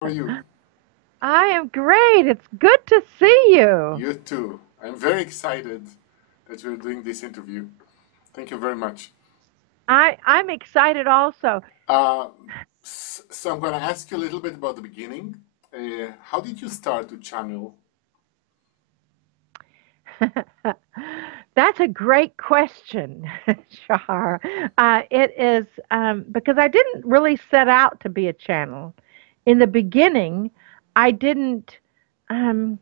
How are you? I am great. It's good to see you. You too. I'm very excited that we're doing this interview. Thank you very much. I'm excited also. Uh, so I'm going to ask you a little bit about the beginning. How did you start to channel? That's a great question, Shahar. It is because I didn't really set out to be a channel. In the beginning, I didn't um,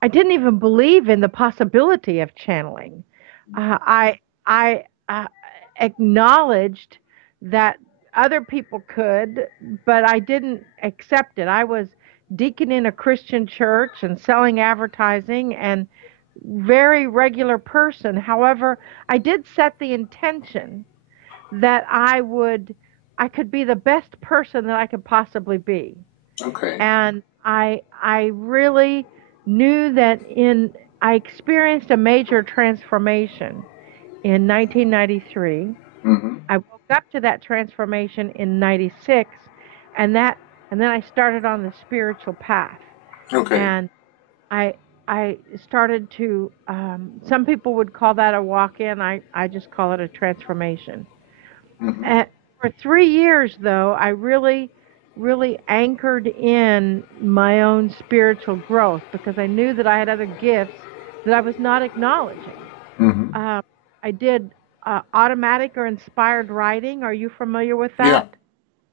I didn't even believe in the possibility of channeling. I acknowledged that other people could, but I didn't accept it. I was deacon in a Christian church and selling advertising and very regular person. However, I did set the intention that I could be the best person that I could possibly be. Okay. And I really knew that I experienced a major transformation in 1993. Mm-hmm. I woke up to that transformation in 96, and then I started on the spiritual path. Okay. And I I started to some people would call that a walk-in. I just call it a transformation. Mm-hmm. And for 3 years, though, I really anchored in my own spiritual growth because I knew that I had other gifts that I was not acknowledging. Mm-hmm. Um, I did automatic or inspired writing. Are you familiar with Yeah. that?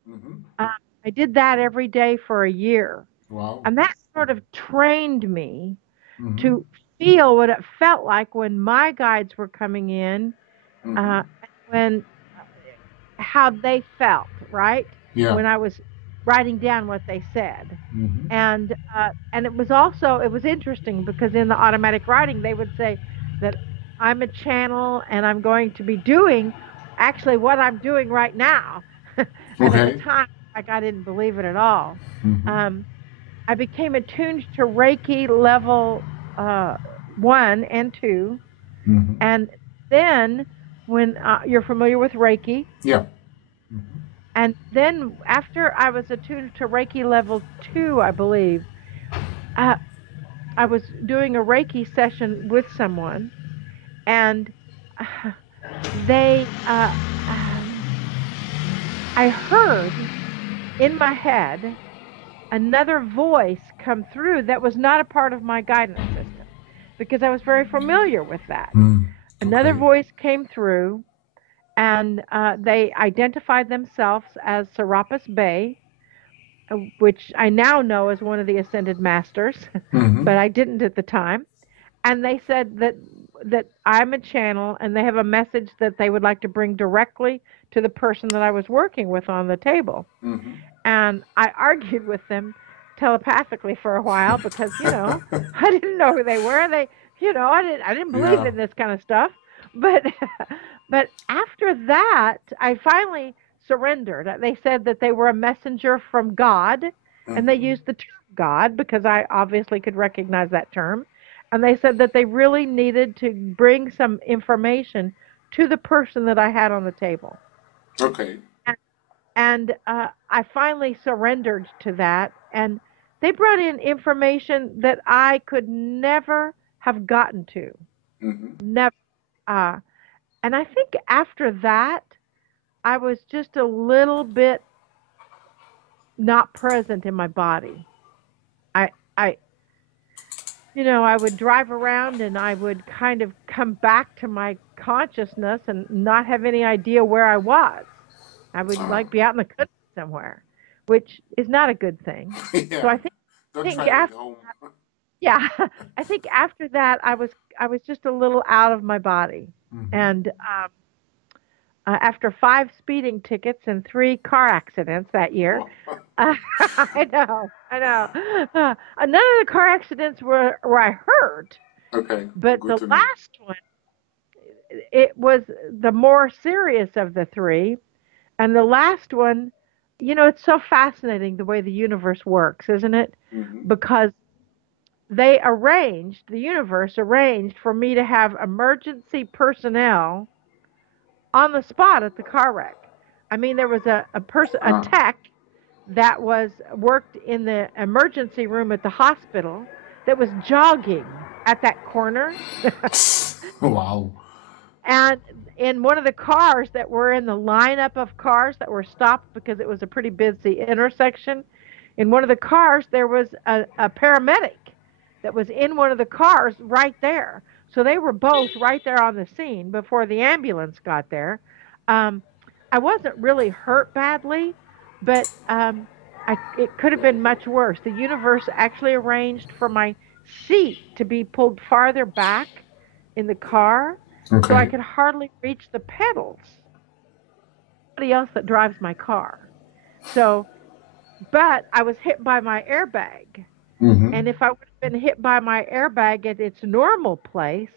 Mm-hmm. Uh, I did that every day for a year. Wow. And that sort of trained me Mm-hmm. to feel what it felt like when my guides were coming in, Mm-hmm. uh, when how they felt, right? Yeah. When I was writing down what they said. Mm-hmm. And it was interesting because in the automatic writing they would say that I'm a channel and I'm going to be doing actually what I'm doing right now. And at the Okay. time, like I didn't believe it at all. Mm-hmm. Um, I became attuned to Reiki level uh, 1 and 2, Mm-hmm. and then when you're familiar with Reiki, Yeah. Mm-hmm. and then after I was attuned to Reiki level 2, I believe, uh, I was doing a Reiki session with someone, and they, I heard in my head another voice come through that was not a part of my guidance system because I was very familiar with that. Mm. Another Okay. voice came through, and they identified themselves as Serapis Bey, which I now know as one of the ascended masters, Mm-hmm. but I didn't at the time. And they said that I'm a channel, and they have a message that they would like to bring directly to the person that I was working with on the table. Mm-hmm. And I argued with them telepathically for a while because I didn't know who they were. I didn't believe Yeah. in this kind of stuff. But but after that, I finally surrendered. They said that they were a messenger from God, and they Mm-hmm. used the term God because I obviously could recognize that term. And they said that they really needed to bring some information to the person that I had on the table. Okay. And I finally surrendered to that. And they brought in information that I could never have gotten to. Mm-hmm. Never. Uh, and I think after that, I was just a little bit not present in my body. I, I would drive around and I would kind of come back to my consciousness and not have any idea where I was. I would Ah. like be out in the country somewhere, which is not a good thing. So Yeah. Don't think try it at after home. yeah, I think after that I was just a little out of my body, Mm-hmm. and after 5 speeding tickets and 3 car accidents that year, Wow. I know. None of the car accidents were where I hurt, Okay. but Good the to know. last one, it was the more serious of the three. And the last one, it's so fascinating the way the universe works, isn't it? Mm-hmm. Because the universe arranged for me to have emergency personnel on the spot at the car wreck. I mean, there was a person, a Ah. tech that worked in the emergency room at the hospital that was jogging at that corner. Wow. And in one of the cars that were in the lineup of cars that were stopped because it was a pretty busy intersection, in one of the cars there was a paramedic that was in one of the cars right there. So they were both right there on the scene before the ambulance got there. I wasn't really hurt badly, but it could have been much worse. The universe actually arranged for my seat to be pulled farther back in the car, so I could hardly reach the pedals. Somebody else that drives my car. So, but I was hit by my airbag. And if I would have been hit by my airbag at its normal place,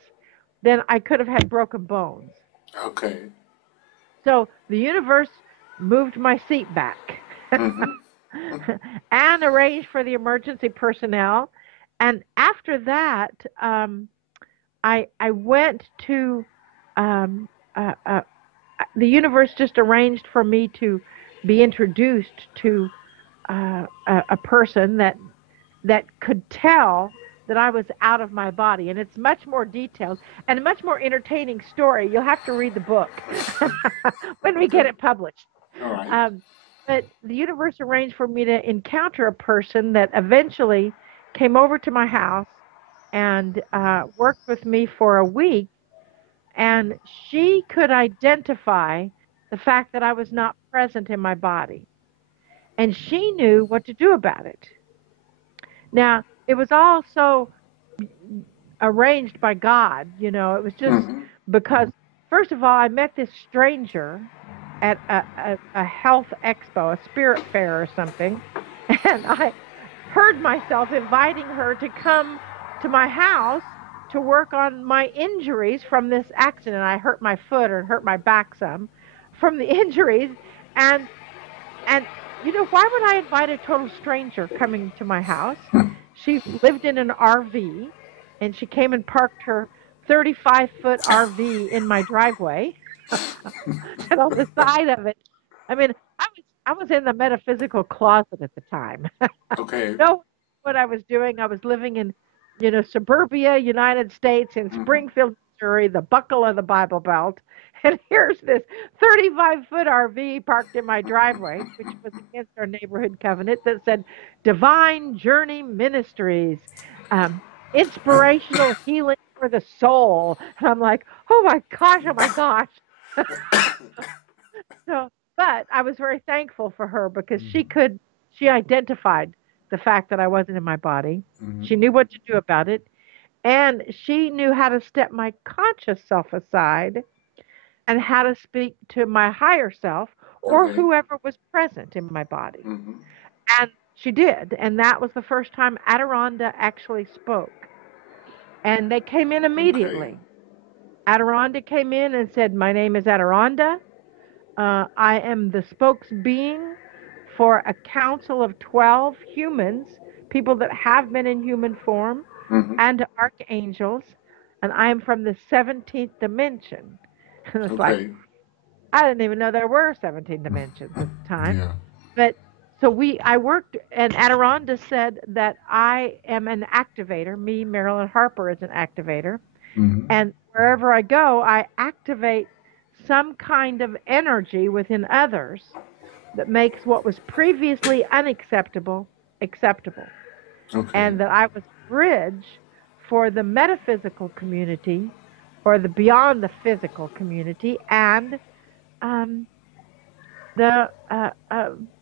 then I could have had broken bones. Okay. So the universe moved my seat back and arranged for the emergency personnel. And after that, I went to, the universe just arranged for me to be introduced to a person that could tell that I was out of my body. And it's much more detailed and a much more entertaining story. You'll have to read the book when we get it published. All right. But the universe arranged for me to encounter a person that eventually came over to my house and worked with me for a week. And she could identify the fact that I was not present in my body. And she knew what to do about it. Now, it was all so arranged by God, it was just because, first of all, I met this stranger at a health expo, a spirit fair or something, and I heard myself inviting her to come to my house to work on my injuries from this accident. I hurt my foot or hurt my back some from the injuries, and why would I invite a total stranger coming to my house? She lived in an RV, and she came and parked her 35-foot RV in my driveway, and on the side of it, I mean, I was in the metaphysical closet at the time. Okay. No, what I was doing, I was living in, suburbia, United States, in Springfield, Missouri, the buckle of the Bible Belt. And here's this 35-foot RV parked in my driveway, which was against our neighborhood covenant, that said, Divine Journey Ministries, inspirational healing for the soul. And I'm like, oh my gosh. So, but I was very thankful for her because she identified the fact that I wasn't in my body. She knew what to do about it. And she knew how to step my conscious self aside and how to speak to my higher self or whoever was present in my body. And she did. And that was the first time Adironda actually spoke. And they came in immediately. Adironda came in and said, my name is Adironda. I am the spokesbeing for a council of 12 humans, people that have been in human form, and archangels. And I am from the 17th dimension. And it's like, I didn't even know there were 17 dimensions at the time. Yeah. But so I worked, and Adironda said that I am an activator. Me, Marilyn Harper, is an activator. And wherever I go, I activate some kind of energy within others that makes what was previously unacceptable acceptable. And that I was a bridge for the metaphysical community or the beyond the physical community and the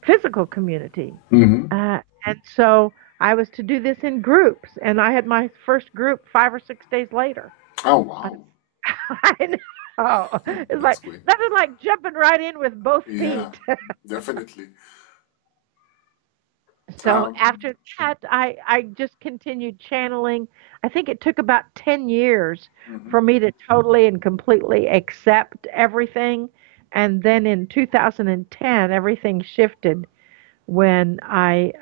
physical community. And so I was to do this in groups, and I had my first group 5 or 6 days later. Oh, wow. I know. It's like nothing like jumping right in with both feet. Yeah, definitely. So after that, I just continued channeling. I think it took about 10 years for me to totally and completely accept everything. And then in 2010, everything shifted when I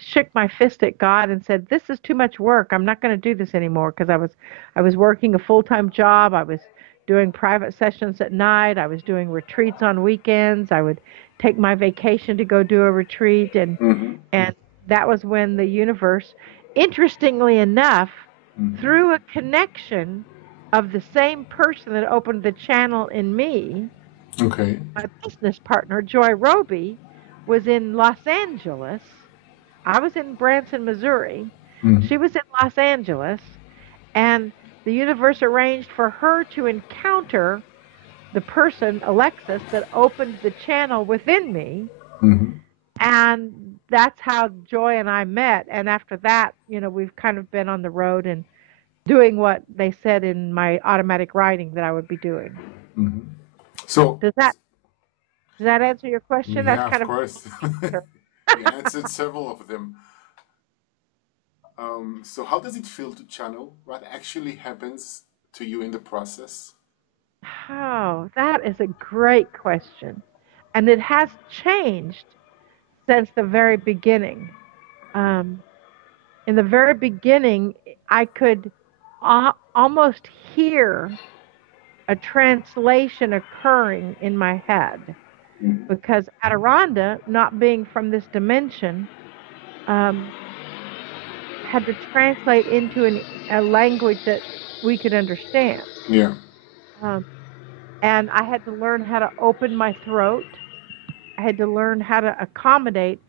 shook my fist at God and said, this is too much work. I'm not going to do this anymore, because I was working a full-time job. I was doing private sessions at night. I was doing retreats on weekends. I would take my vacation to go do a retreat, and that was when the universe, interestingly enough, through a connection of the same person that opened the channel in me, my business partner, Joy Roby, was in Los Angeles. I was in Branson, Missouri. She was in Los Angeles, and the universe arranged for her to encounter the person, Alexis, that opened the channel within me. And that's how Joy and I met. And after that, you know, we've kind of been on the road and doing what they said in my automatic writing that I would be doing. So does that answer your question? Yeah, that's kind of course. You answered several of them. So how does it feel to channel? What actually happens to you in the process? Oh, that is a great question. And it has changed since the very beginning. In the very beginning, I could almost hear a translation occurring in my head, because Adironda, not being from this dimension, had to translate into a language that we could understand. Yeah. And I had to learn how to open my throat. I had to learn how to accommodate.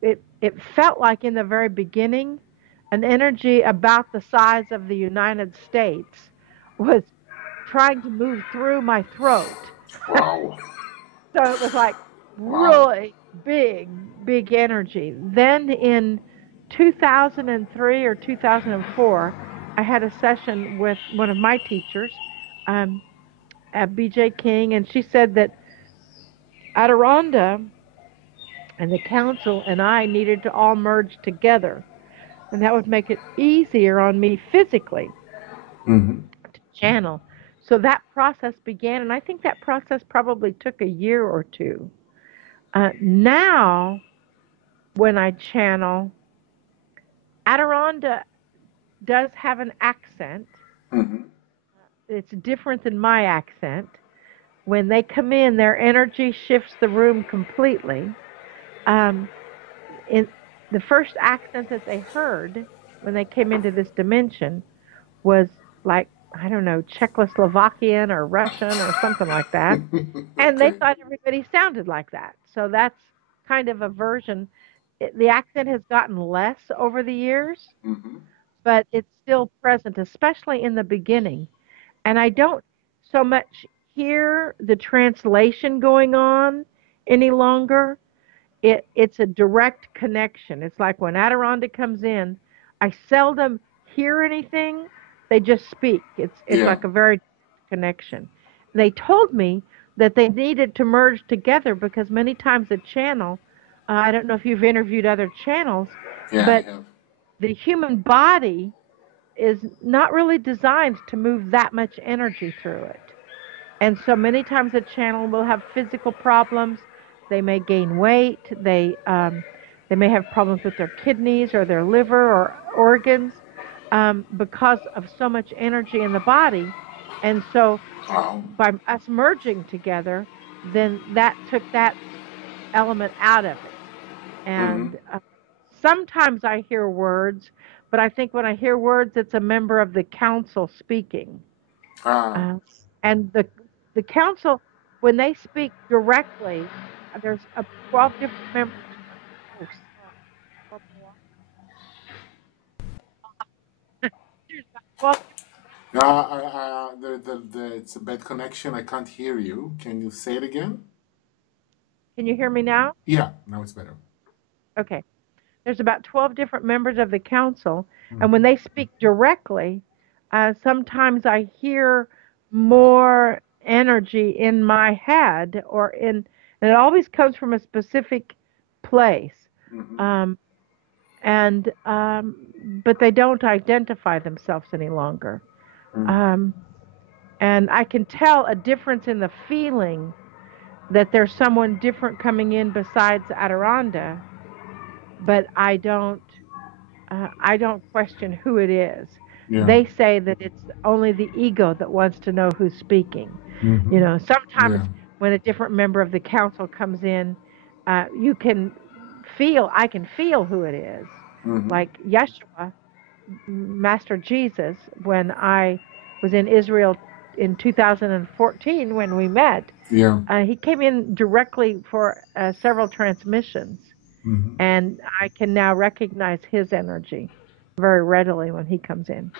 It felt like in the very beginning, an energy about the size of the United States was trying to move through my throat. Wow. So it was like really big energy. Then in 2003 or 2004, I had a session with one of my teachers, B.J. King, and she said that Adironda and the council and I needed to all merge together, and that would make it easier on me physically to channel. So that process began, and I think that process probably took a year or two. Now, when I channel, Adironda does have an accent. It's different than my accent. When they come in, their energy shifts the room completely. In the first accent that they heard when they came into this dimension was like, I don't know, Czechoslovakian or Russian or something like that. And they thought everybody sounded like that. So that's kind of a version. The accent has gotten less over the years, but it's still present, especially in the beginning. And I don't so much hear the translation going on any longer. It's a direct connection. It's like when Adironda comes in, I seldom hear anything. They just speak. It's like a very connection. They told me that they needed to merge together because many times a channel, I don't know if you've interviewed other channels, but the human body is not really designed to move that much energy through it. And so many times a channel will have physical problems. They may gain weight. They may have problems with their kidneys or their liver or organs because of so much energy in the body. And so by us merging together, then that took that element out of it. And sometimes I hear words, but I think when I hear words, it's a member of the council speaking. And the council, when they speak directly, there's 12 different members. It's a bad connection. I can't hear you. Can you say it again? Can you hear me now? Yeah, now it's better. Okay. There's about 12 different members of the council, and when they speak directly, sometimes I hear more energy in my head, and it always comes from a specific place. But they don't identify themselves any longer. And I can tell a difference in the feeling that there's someone different coming in besides Adironda, but I don't question who it is. Yeah. They say that it's only the ego that wants to know who's speaking. You know, sometimes when a different member of the council comes in, you can I can feel who it is. Like Yeshua, Master Jesus, when I was in Israel in 2014 when we met, he came in directly for several transmissions, and I can now recognize his energy very readily when he comes in.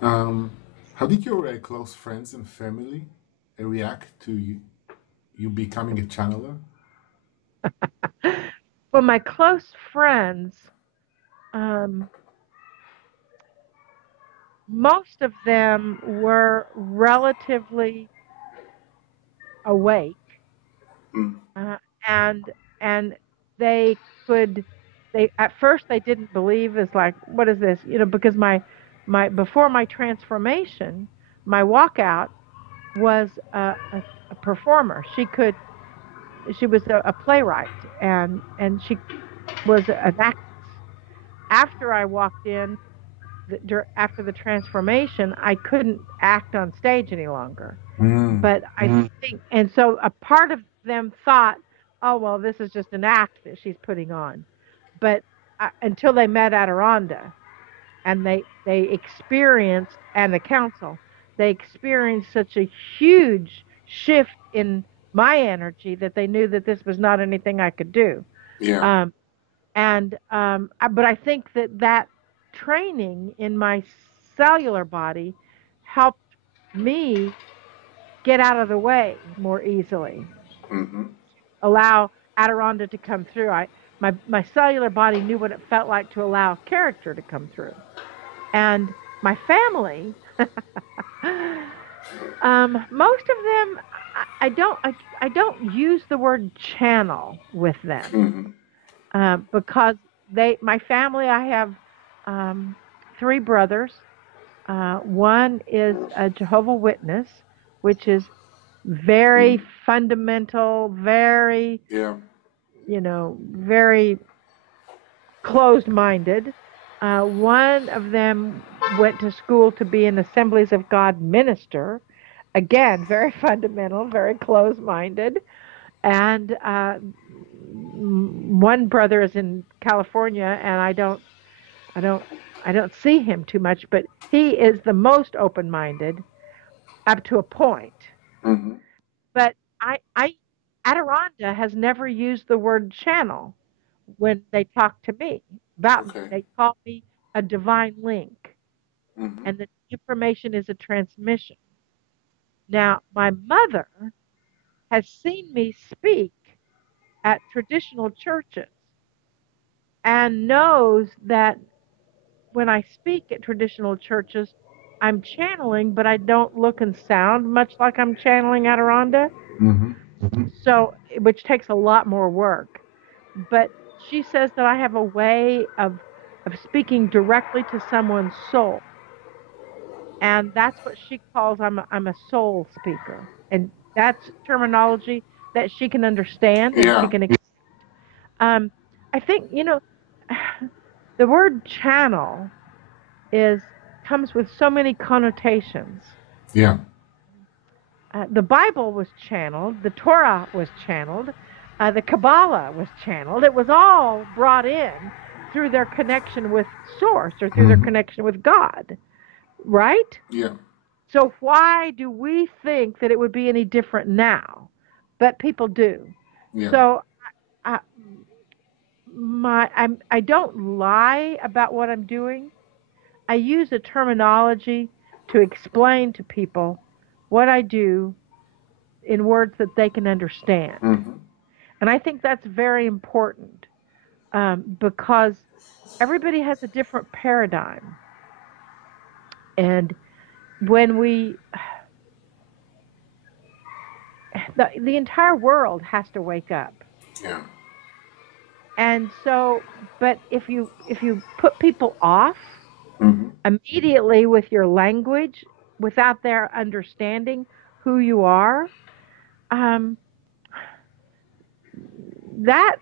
How did your close friends and family react to you becoming a channeler? Well, my close friends, most of them were relatively awake, and they at first they didn't believe. Is like, what is this? You know, because my before my transformation, my walkout was a performer. She was a playwright, and she was an actress. After I walked in, after the transformation, I couldn't act on stage any longer. But I think, and so a part of them thought, oh, well, this is just an act that she's putting on. But until they met Adironda, and they experienced, and the council, they experienced such a huge shift in my energy that they knew that this was not anything I could do. Yeah. But I think that training in my cellular body helped me get out of the way more easily. Allow Adironda to come through. My cellular body knew what it felt like to allow character to come through. And my family, most of them, I don't use the word channel with them. Because my family, I have 3 brothers. One is a Jehovah's Witness, which is very fundamental, very, very closed-minded. One of them went to school to be an Assemblies of God minister. Again, very fundamental, very closed-minded. And one brother is in California, and I don't see him too much, but he is the most open-minded up to a point. But Adironda has never used the word channel when they talk to me about me. They call me a divine link, and the information is a transmission. Now, my mother has seen me speak at traditional churches and knows that when I speak at traditional churches, I'm channeling, but I don't look and sound much like I'm channeling Adironda. So, which takes a lot more work. But she says that I have a way of speaking directly to someone's soul. And that's what she calls I'm a soul speaker. And that's terminology that she can understand and she can accept. I think, the word channel comes with so many connotations. The Bible was channeled, the Torah was channeled, the Kabbalah was channeled. It was all brought in through their connection with Source or through their connection with God, right? So why do we think that it would be any different now? But people do. So I don't lie about what I'm doing. I use a terminology to explain to people what I do in words that they can understand. And I think that's very important because everybody has a different paradigm. And when the entire world has to wake up. And so, but if you put people off immediately with your language, without their understanding who you are, that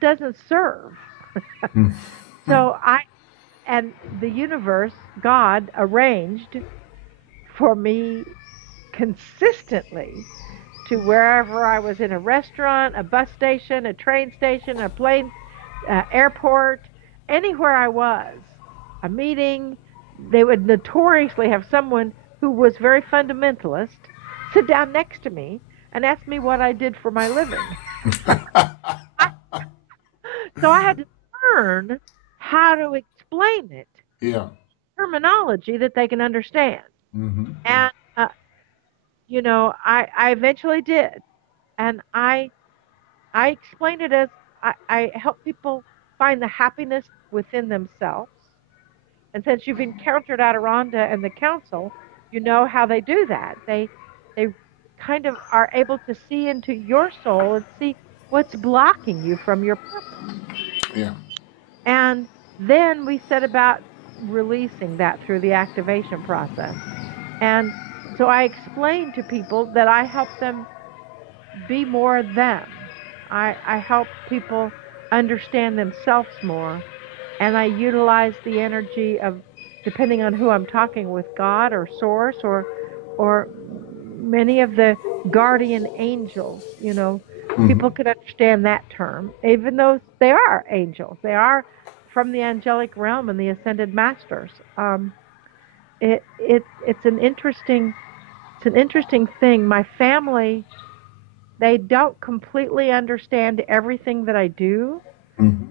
doesn't serve. So and the universe, God, arranged for me consistently to wherever I was, in a restaurant, a bus station, a train station, a plane, airport, anywhere I was, a meeting, they would notoriously have someone who was very fundamentalist sit down next to me and ask me what I did for my living. So I had to learn how to explain it. Yeah. Terminology that they can understand. Mm-hmm. And, you know, I eventually did. And I explain it as I help people find the happiness within themselves. And since you've encountered Adironda and the council, you know how they do that. They kind of are able to see into your soul and see what's blocking you from your purpose. Yeah. And then we set about releasing that through the activation process. And so I explain to people that I help them be more them. I help people understand themselves more, and I utilize the energy of, depending on who I'm talking with, God or Source or many of the guardian angels. You know, people could understand that term, even though they are angels. They are from the angelic realm and the ascended masters. It's an interesting thing. My family, they don't completely understand everything that I do,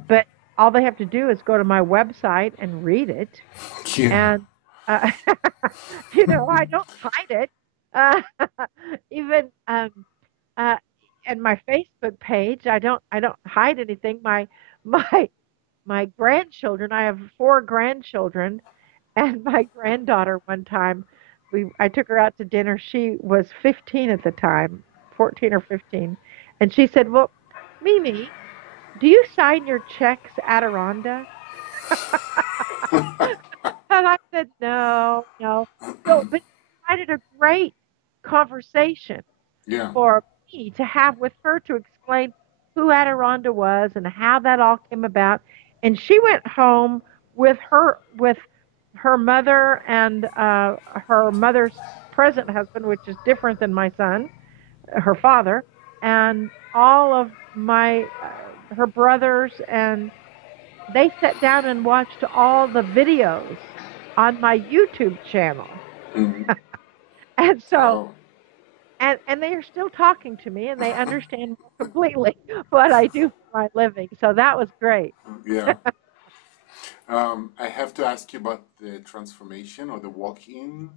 but all they have to do is go to my website and read it. Yeah. And you know, I don't hide it. Even and my Facebook page, I don't hide anything. My grandchildren, I have 4 grandchildren, and my granddaughter, one time I took her out to dinner. She was 15 at the time, 14 or 15, and she said, "Well, Mimi, do you sign your checks Adironda?" And I said, no. So, but we had a great conversation for me to have with her to explain who Adironda was and how that all came about. And she went home with her mother and her mother's present husband, which is different than my son, her father, and all of her brothers, and they sat down and watched all the videos on my YouTube channel. And so, and they are still talking to me, and they understand completely what I do for my living. So that was great. Yeah. I have to ask you about the transformation or the walk-in.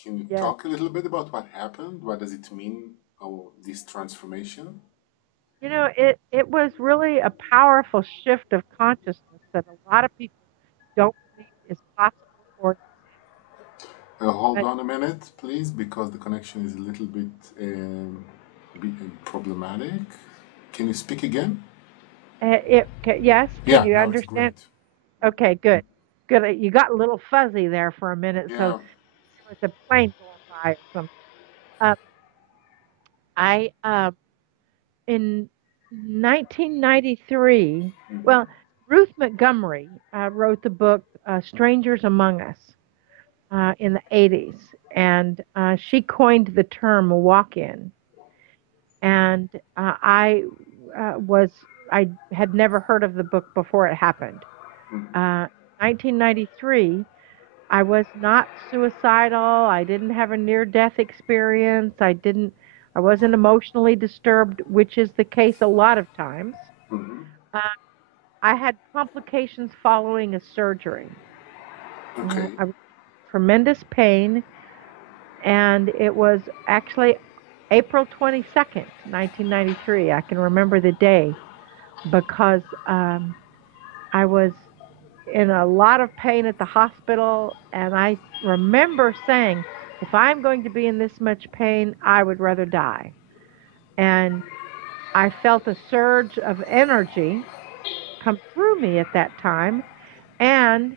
Can you talk a little bit about what happened? What does it mean, this transformation? You know, it was really a powerful shift of consciousness that a lot of people don't believe is possible for them. Hold on a minute, please, because the connection is a little bit problematic. Can you speak again? Yes. Yeah, Can you understand? Okay, good. Good. You got a little fuzzy there for a minute, so there was a plane going by or something. In 1993, well, Ruth Montgomery wrote the book Strangers Among Us in the 80s, and she coined the term walk-in. And I had never heard of the book before it happened. 1993, I was not suicidal. I didn't have a near-death experience. I wasn't emotionally disturbed, which is the case a lot of times. I had complications following a surgery. Okay. I was in tremendous pain, and it was actually April 22nd, 1993. I can remember the day because I was in a lot of pain at the hospital, and I remember saying, if I'm going to be in this much pain, I would rather die. And I felt a surge of energy come through me at that time, and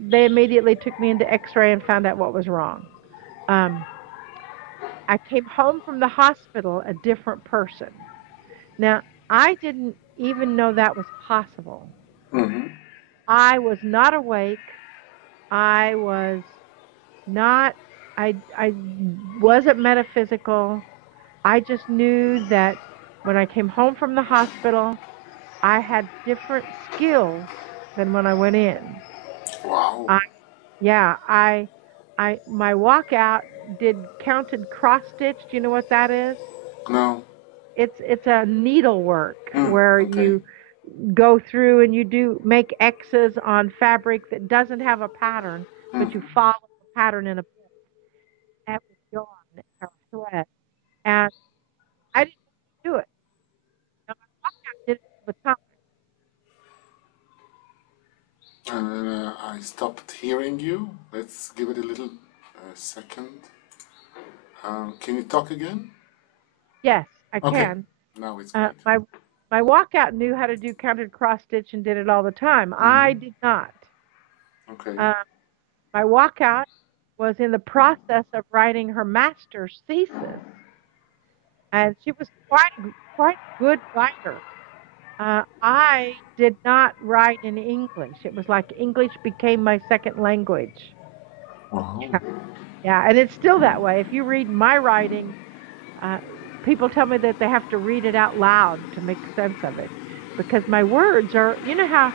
they immediately took me into X-ray and found out what was wrong. I came home from the hospital a different person. Now, I didn't even know that was possible. I was not awake. I was not, I wasn't metaphysical. I just knew that when I came home from the hospital, I had different skills than when I went in. Wow. My walkout did counted cross stitch. Do you know what that is? No. It's a needlework where Okay. you go through and you make X's on fabric that doesn't have a pattern, but you follow the pattern in a book. That was yarn or thread, and I didn't do it. Now, my walkout did it all the time. And I stopped hearing you. Let's give it a little second. Can you talk again? Yes, I Okay. can. Now it's great. My walkout knew how to do counted cross stitch and did it all the time. I did not. Okay. My walkout was in the process of writing her master's thesis, and she was quite a good writer. I did not write in English. It was like English became my second language. Wow. Yeah, and it's still that way. If you read my writing, people tell me that they have to read it out loud to make sense of it, because my words are, you know how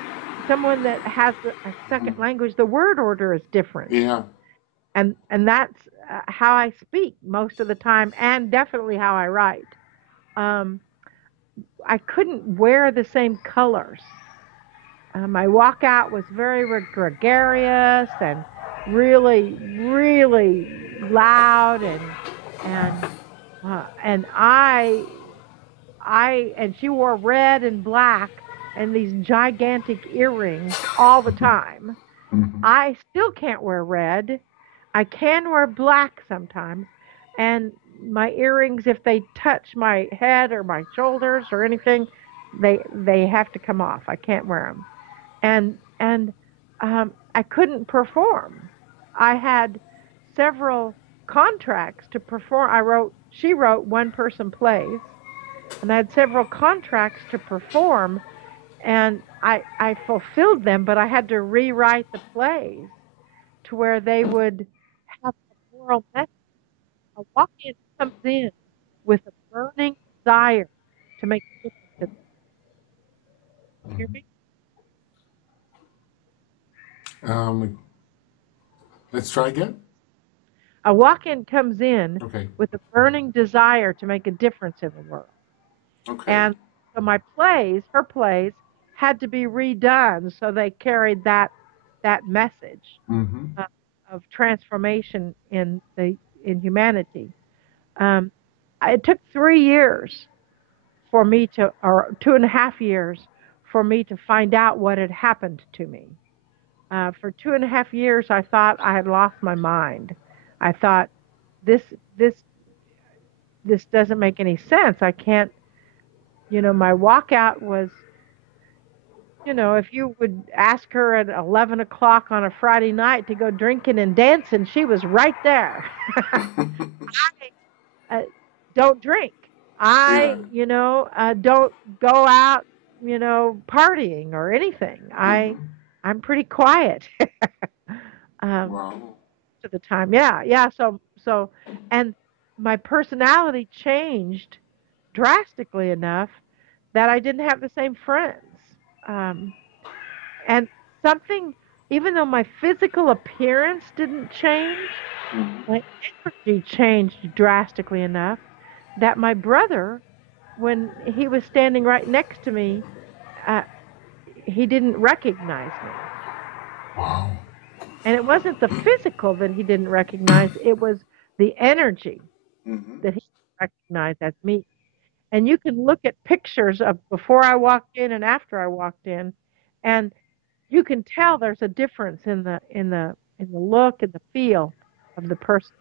someone that has a second language, the word order is different. Yeah. And that's how I speak most of the time, and definitely how I write. I couldn't wear the same colors. My walkout was very gregarious and really, really loud, and she wore red and black and these gigantic earrings all the time. I still can't wear red. I can wear black sometimes, and my earrings, if they touch my head or my shoulders or anything, they have to come off. I can't wear them, and I couldn't perform. I had several contracts to perform. She wrote one-person plays, and I had several contracts to perform, and I fulfilled them, but I had to rewrite the plays to where they would have a moral message. A walk-in comes in with a burning desire to make a difference. You hear me? Let's try again. A walk-in comes in with a burning desire to make a difference in the world. Okay. And so her plays, had to be redone so they carried that message of transformation in humanity. It took 3 years for me or 2.5 years for me to find out what had happened to me. For 2.5 years, I thought I had lost my mind. I thought, this doesn't make any sense. I can't, my walkout was, if you would ask her at 11 o'clock on a Friday night to go drinking and dancing, she was right there. I don't drink. Don't go out, partying or anything. I'm pretty quiet. Wow. At the time. Yeah. So, and my personality changed drastically enough that I didn't have the same friends. And something, even though my physical appearance didn't change, my energy changed drastically enough that my brother, when he was standing right next to me, he didn't recognize me. Wow. And it wasn't the physical that he didn't recognize, it was the energy that he recognized as me. And you can look at pictures of before I walked in and after I walked in, and you can tell there's a difference in the look and the feel of the person.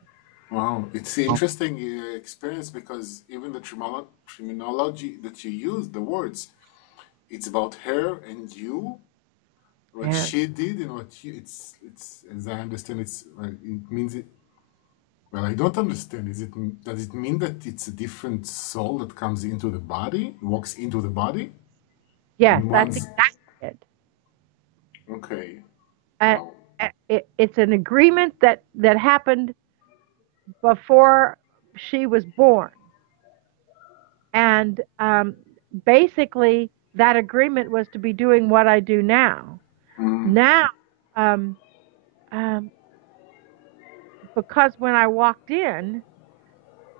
Wow, it's an interesting experience, because even the terminology that you use, the words, it's about her and you, what she did and what it's as I understand, it means it. Well, I don't understand. Does it mean that it's a different soul that comes into the body, walks into the body? Yes, that's exactly it. Okay. Uh, Wow. it's an agreement that happened before she was born. And basically, that agreement was to be doing what I do now. Mm. Now, um, um, because when I walked in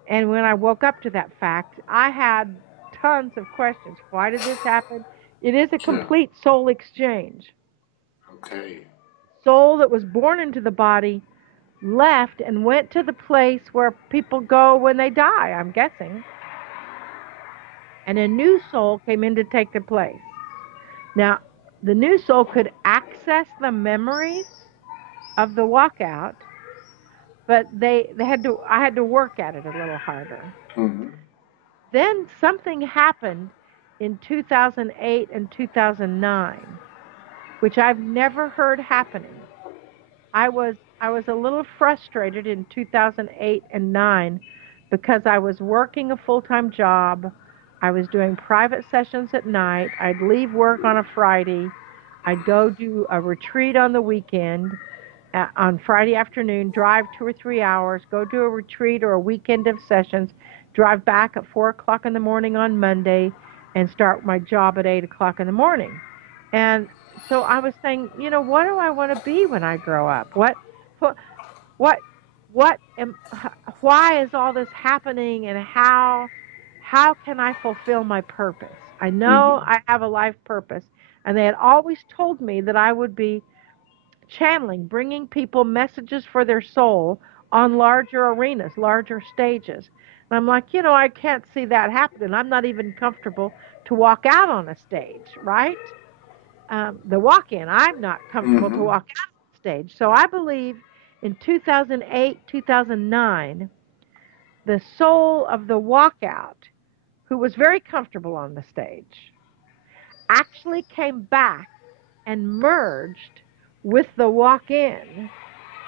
and when I woke up to that fact, I had tons of questions. Why did this happen? It is a Yeah. complete soul exchange. Okay. Soul that was born into the body left and went to the place where people go when they die, I'm guessing. And a new soul came in to take the place. Now, the new soul could access the memories of the walkout, but they had to I had to work at it a little harder. Mm-hmm. Then something happened in 2008 and 2009, which I've never heard happening. I was a little frustrated in 2008 and 9 because I was working a full-time job. I was doing private sessions at night. I'd leave work on a Friday. I'd go do a retreat on the weekend, on Friday afternoon, drive 2 or 3 hours, go do a retreat or a weekend of sessions, drive back at 4 o'clock in the morning on Monday, and start my job at 8 o'clock in the morning. And so I was saying, what do I want to be when I grow up? What, what, why is all this happening, and how can I fulfill my purpose? I know Mm-hmm. I have a life purpose, and they had always told me that I would be channeling, bringing people messages for their soul on larger arenas, larger stages. And I'm like, I can't see that happening. I'm not even comfortable to walk out on a stage, right? The walk-in, I'm not comfortable to Mm-hmm. walk out on the stage. So I believe in 2008, 2009, the soul of the walkout, who was very comfortable on the stage, actually came back and merged with the walk-in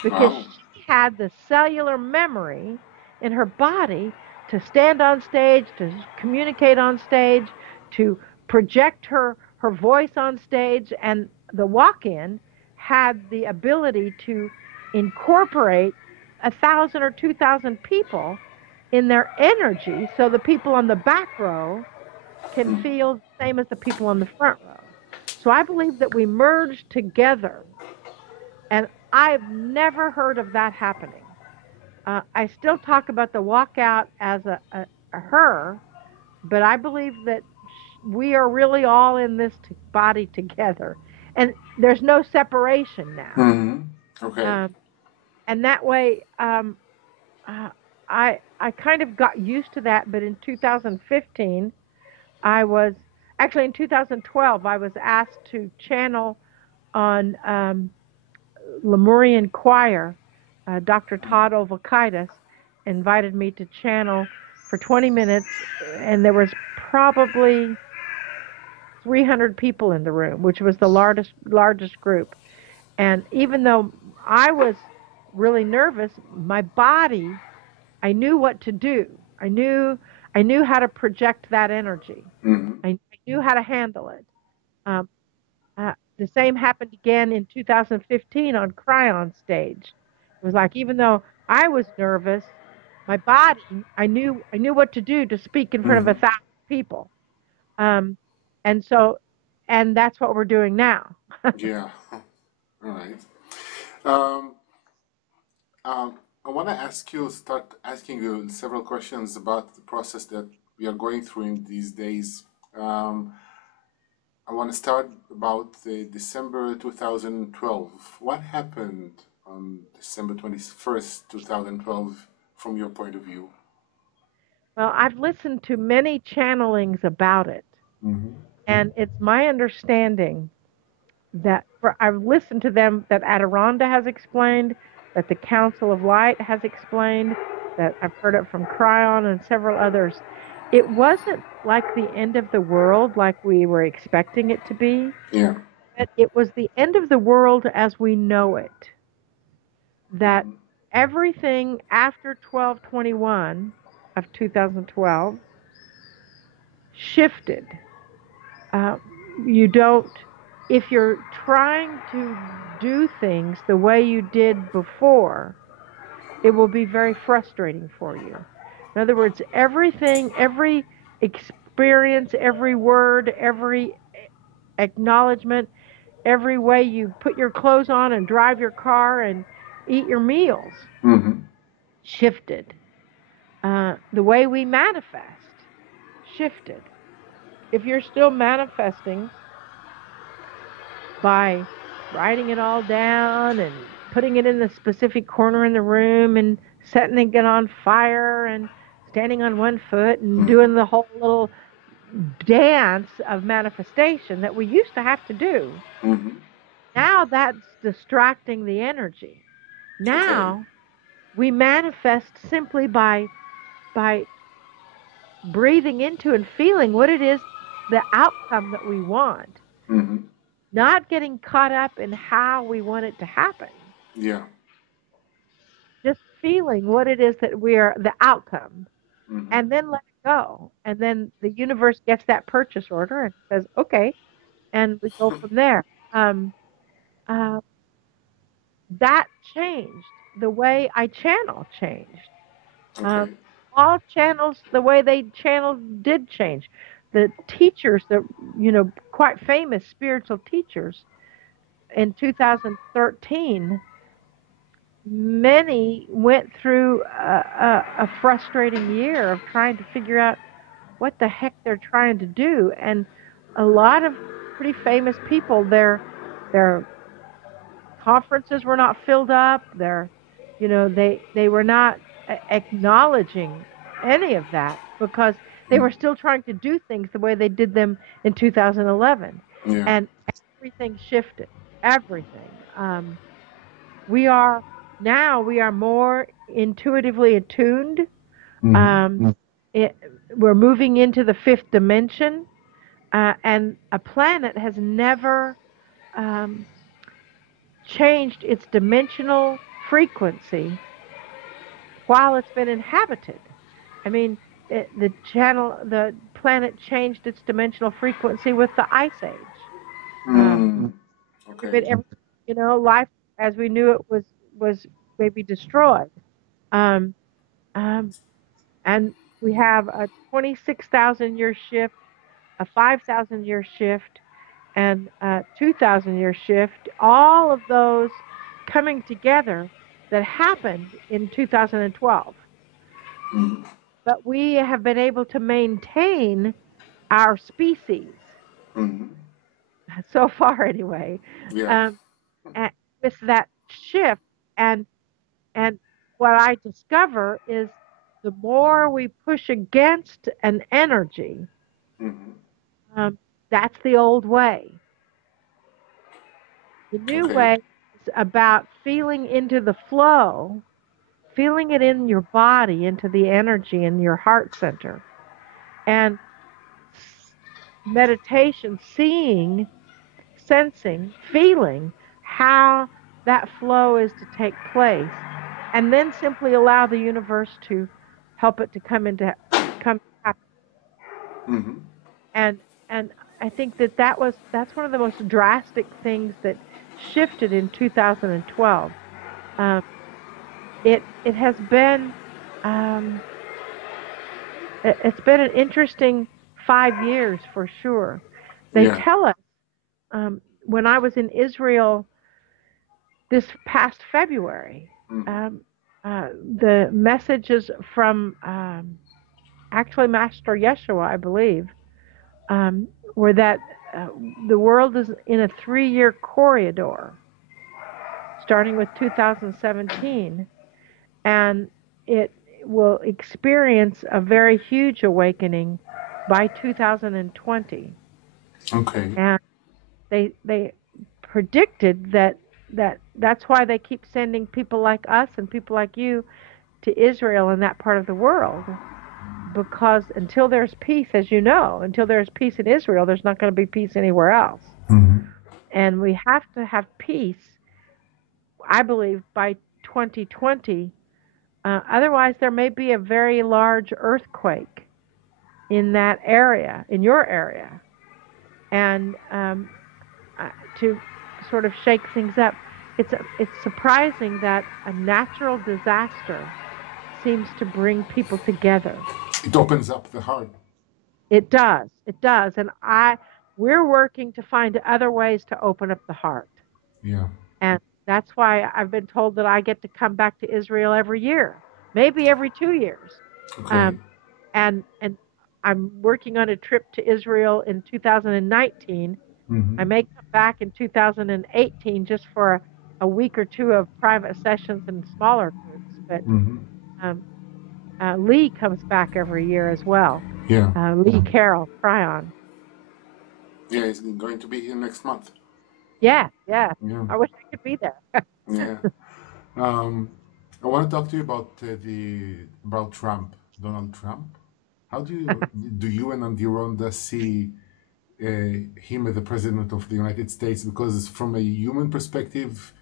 because Wow. she had the cellular memory in her body to stand on stage, to communicate on stage, to project her voice on stage, and the walk-in had the ability to incorporate 1,000 or 2,000 people in their energy so the people on the back row can Mm. feel the same as the people on the front row. So I believe that we merge together, and I've never heard of that happening. I still talk about the walkout as a her, but I believe that we are really all in this body together, and there's no separation now. Mm-hmm. Okay. Um, and that way, uh, I kind of got used to that. But in 2015, I was actually in 2012, I was asked to channel on Lemurian choir. Dr. Todd Ovalkitis invited me to channel for 20 minutes, and there was probably 300 people in the room, which was the largest group. And even though I was really nervous, my body, I knew what to do. I knew how to project that energy. Mm-hmm. I knew how to handle it. Um, the same happened again in 2015 on Cry on Stage. It was like, even though I was nervous, my body, I knew what to do to speak in front of Mm-hmm. 1,000 people. Um, and so, and that's what we're doing now. Yeah. All right. Um, I want to start asking you several questions about the process that we are going through in these days. Um, I want to start about December 2012. What happened on December 21st, 2012, from your point of view? Well, I've listened to many channelings about it, Mm-hmm. and it's my understanding that I've listened to them that Adironda has explained, that the Council of Light has explained, that I've heard it from Cryon and several others. It wasn't like the end of the world like we were expecting it to be, Yeah. but it was the end of the world as we know it. That Mm-hmm. everything after 12/21 of 2012 shifted. Uh, you don't. if you're trying to do things the way you did before, it will be very frustrating for you. In other words, everything, every experience, every word, every acknowledgement, every way you put your clothes on and drive your car and eat your meals shifted. The way we manifest shifted. If you're still manifesting by writing it all down and putting it in the specific corner in the room and setting it on fire and standing on one foot and doing the whole little dance of manifestation that we used to have to do, now that's distracting the energy. Now we manifest simply by breathing into and feeling what it is, the outcome that we want. Not getting caught up in how we want it to happen. Yeah. Just feeling what it is that we are, the outcome, and then let it go. And then the universe gets that purchase order and says, okay, and we go from there. That changed. The way I channel changed. All channels, the way they channeled did change. The teachers, the quite famous spiritual teachers, in 2013, many went through a frustrating year of trying to figure out what the heck they're trying to do, and a lot of pretty famous people, their conferences were not filled up. They were not acknowledging any of that because they were still trying to do things the way they did them in 2011. And everything shifted. Everything. We are more intuitively attuned. We're moving into the fifth dimension, and a planet has never changed its dimensional frequency while it's been inhabited. I mean, the planet changed its dimensional frequency with the Ice Age. But life as we knew it was maybe destroyed. And we have a 26,000-year shift, a 5,000-year shift, and a 2,000-year shift, all of those coming together that happened in 2012. But we have been able to maintain our species, so far anyway, with that shift. And what I discover is the more we push against an energy, that's the old way. The new way is about feeling into the flow, feeling it in your body, into the energy in your heart center. And meditation, seeing, sensing, feeling how that flow is to take place, and then simply allow the universe to help it to come happen. And I think that's one of the most drastic things that shifted in 2012. It has been it's been an interesting 5 years for sure. They tell us when I was in Israel this past February, the messages from actually Master Yeshua, I believe, were that the world is in a 3-year corridor, starting with 2017, and it will experience a very huge awakening by 2020. And they predicted that's why they keep sending people like us and people like you to Israel and that part of the world, because until there's peace, as you know, until there's peace in Israel, there's not going to be peace anywhere else. And we have to have peace, I believe, by 2020. Otherwise, there may be a very large earthquake in that area, in your area. And to sort of shake things up. It's surprising that a natural disaster seems to bring people together. It opens up the heart. It does. And we're working to find other ways to open up the heart. Yeah. And that's why I've been told that I get to come back to Israel every year, maybe every 2 years. Okay. And I'm working on a trip to Israel in 2019. Mm-hmm. I may come back in 2018 just for a week or two of private sessions and smaller groups. But Lee comes back every year as well. Yeah. Lee Carroll, Cryon. Yeah, he's going to be here next month. Yeah. I wish I could be there. Yeah. I want to talk to you about Trump, Donald Trump. How do you and Andironda see him as the president of the United States? Because from a human perspective,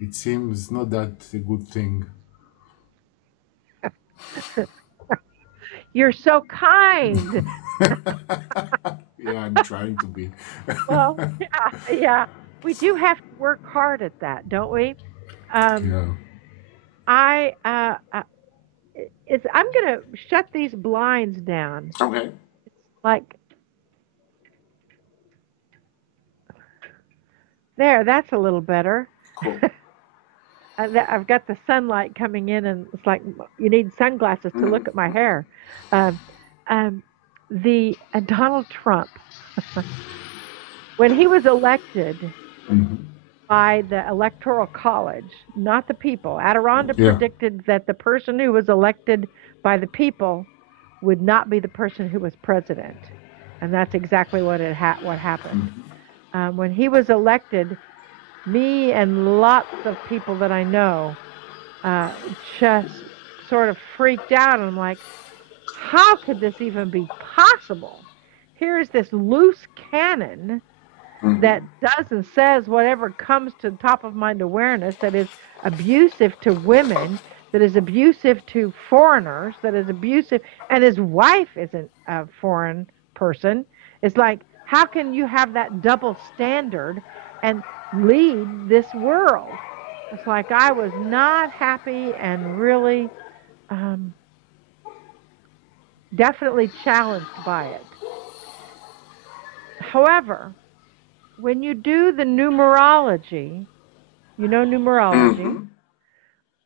it seems not that a good thing. You're so kind. Yeah, I'm trying to be. Well, yeah. We do have to work hard at that, don't we? Yeah. I'm going to shut these blinds down. Okay. It's like, there, that's a little better. Cool. I've got the sunlight coming in, and it's like you need sunglasses to look at my hair. Donald Trump, when he was elected by the Electoral College, not the people, Adironda predicted that the person who was elected by the people would not be the person who was president, and that's exactly what happened. When he was elected, me and lots of people that I know just sort of freaked out. And I'm like, how could this even be possible? Here's this loose cannon that does and says whatever comes to top of mind awareness, that is abusive to women, that is abusive to foreigners, that is abusive, and his wife isn't a foreign person. It's like, how can you have that double standard and lead this world? It's like I was not happy and really definitely challenged by it. However, when you do the numerology,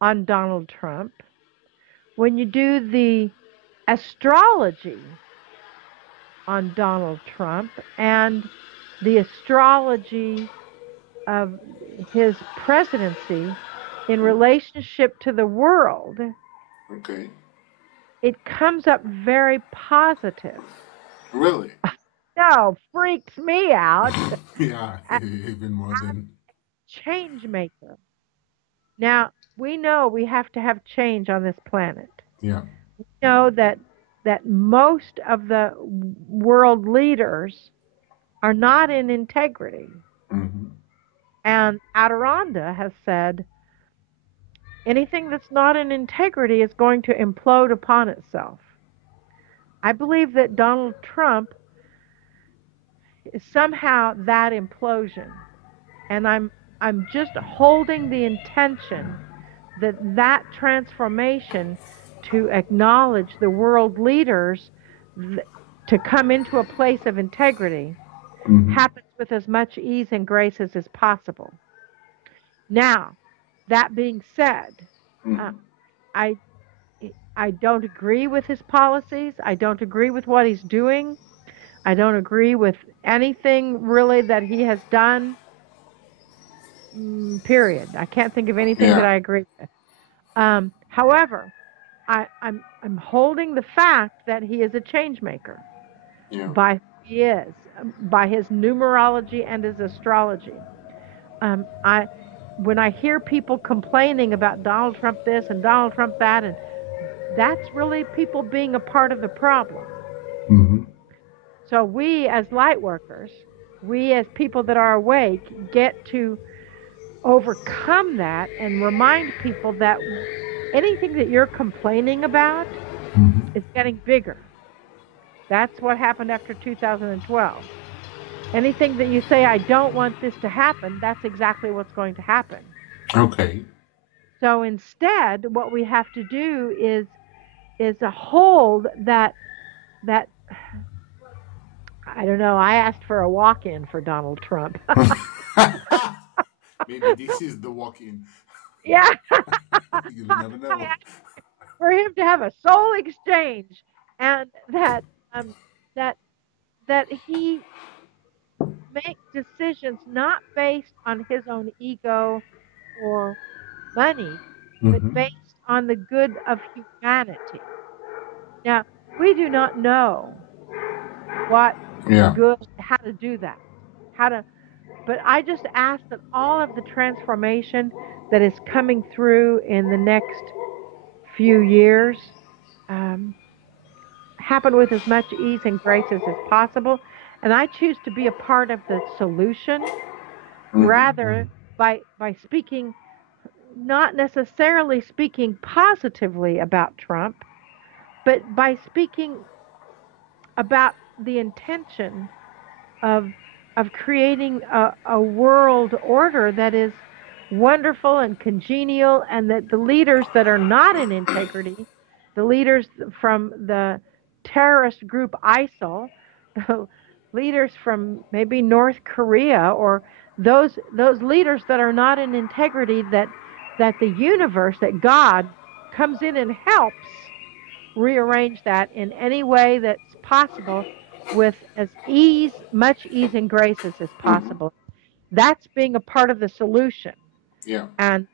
on Donald Trump, when you do the astrology on Donald Trump and the astrology of his presidency in relationship to the world, it comes up very positive. Really? No, freaks me out. Yeah, even more than change maker. Now, we know we have to have change on this planet. Yeah. We know that most of the world leaders are not in integrity. And Adironda has said anything that's not in integrity is going to implode upon itself. I believe that Donald Trump is somehow that implosion. And I'm just holding the intention that transformation to acknowledge the world leaders to come into a place of integrity happens with as much ease and grace as is possible. Now, that being said, I don't agree with his policies. I don't agree with what he's doing. I don't agree with anything really that he has done. Period. I can't think of anything that I agree with. However, I'm holding the fact that he is a change maker by who he is, by his numerology and his astrology. When I hear people complaining about Donald Trump this and Donald Trump that, and that's really people being a part of the problem. So we as light workers, we as people that are awake, get to overcome that and remind people that anything that you're complaining about is getting bigger. That's what happened after 2012. anything that you say, I don't want this to happen, that's exactly what's going to happen. Okay. So instead, what we have to do is a hold that I don't know. I asked for a walk-in for Donald Trump. Maybe this is the walk-in. Yeah. You never know. For him to have a soul exchange, and that he makes decisions not based on his own ego or money, but based on the good of humanity. Now, we do not know what good, how to do that, but I just ask that all of the transformation that is coming through in the next few years happen with as much ease and grace as is possible. And I choose to be a part of the solution rather by speaking, not necessarily speaking positively about Trump, but by speaking about the intention of creating a world order that is wonderful and congenial, and that the leaders that are not in integrity, the leaders from the terrorist group ISIL, the leaders from maybe North Korea, or those leaders that are not in integrity, that the universe, that God comes in and helps rearrange that in any way that's possible, with as much ease and grace as is possible. That's being a part of the solution. Yeah. And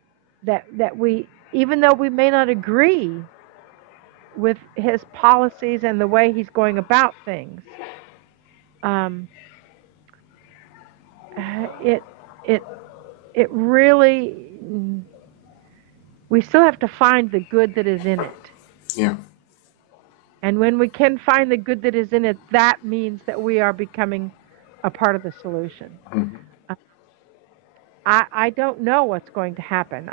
that we, even though we may not agree with his policies and the way he's going about things, it really, we still have to find the good that is in it. Yeah. And when we can find the good that is in it, that means that we are becoming a part of the solution. I don't know what's going to happen.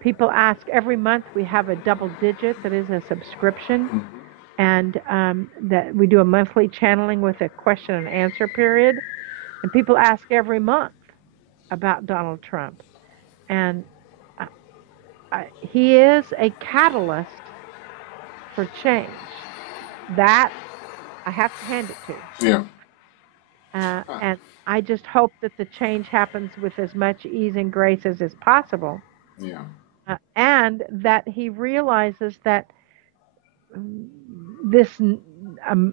People ask every month. We have a double digit that is a subscription, and that we do a monthly channeling with a question and answer period. And people ask every month about Donald Trump, and he is a catalyst for change. That I have to hand it to. Yeah. And I just hope that the change happens with as much ease and grace as is possible. Yeah. And that he realizes that this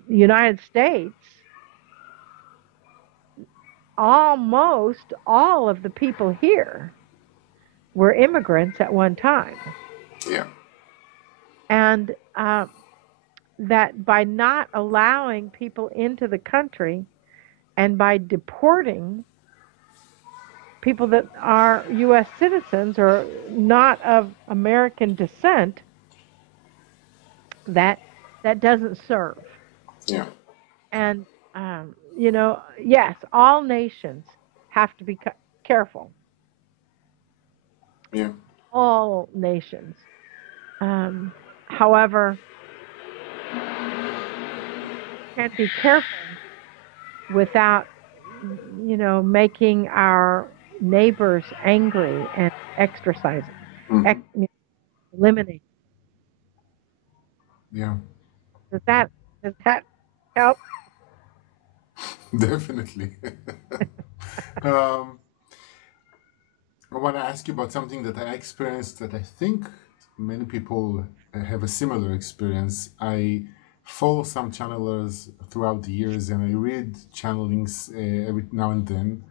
United States, almost all of the people here were immigrants at one time. Yeah. And that by not allowing people into the country and by deporting people that are U.S. citizens or not of American descent, that doesn't serve. Yeah. And, yes, all nations have to be careful. Yeah. All nations. However, can't be careful without, making our neighbors angry and exercising, eliminating. Yeah. Does that help? Definitely. I want to ask you about something that I experienced that I think many people have a similar experience. I follow some channelers throughout the years, and I read channelings every now and then,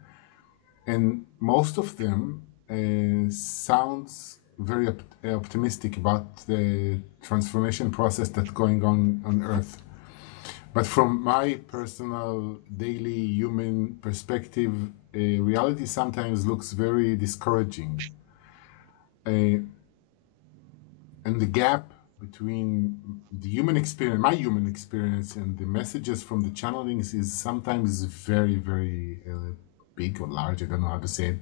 and most of them sounds very optimistic about the transformation process that's going on Earth. But from my personal daily human perspective, reality sometimes looks very discouraging. And the gap between the human experience, my human experience, and the messages from the channelings is sometimes very, very big or large. I don't know how to say it.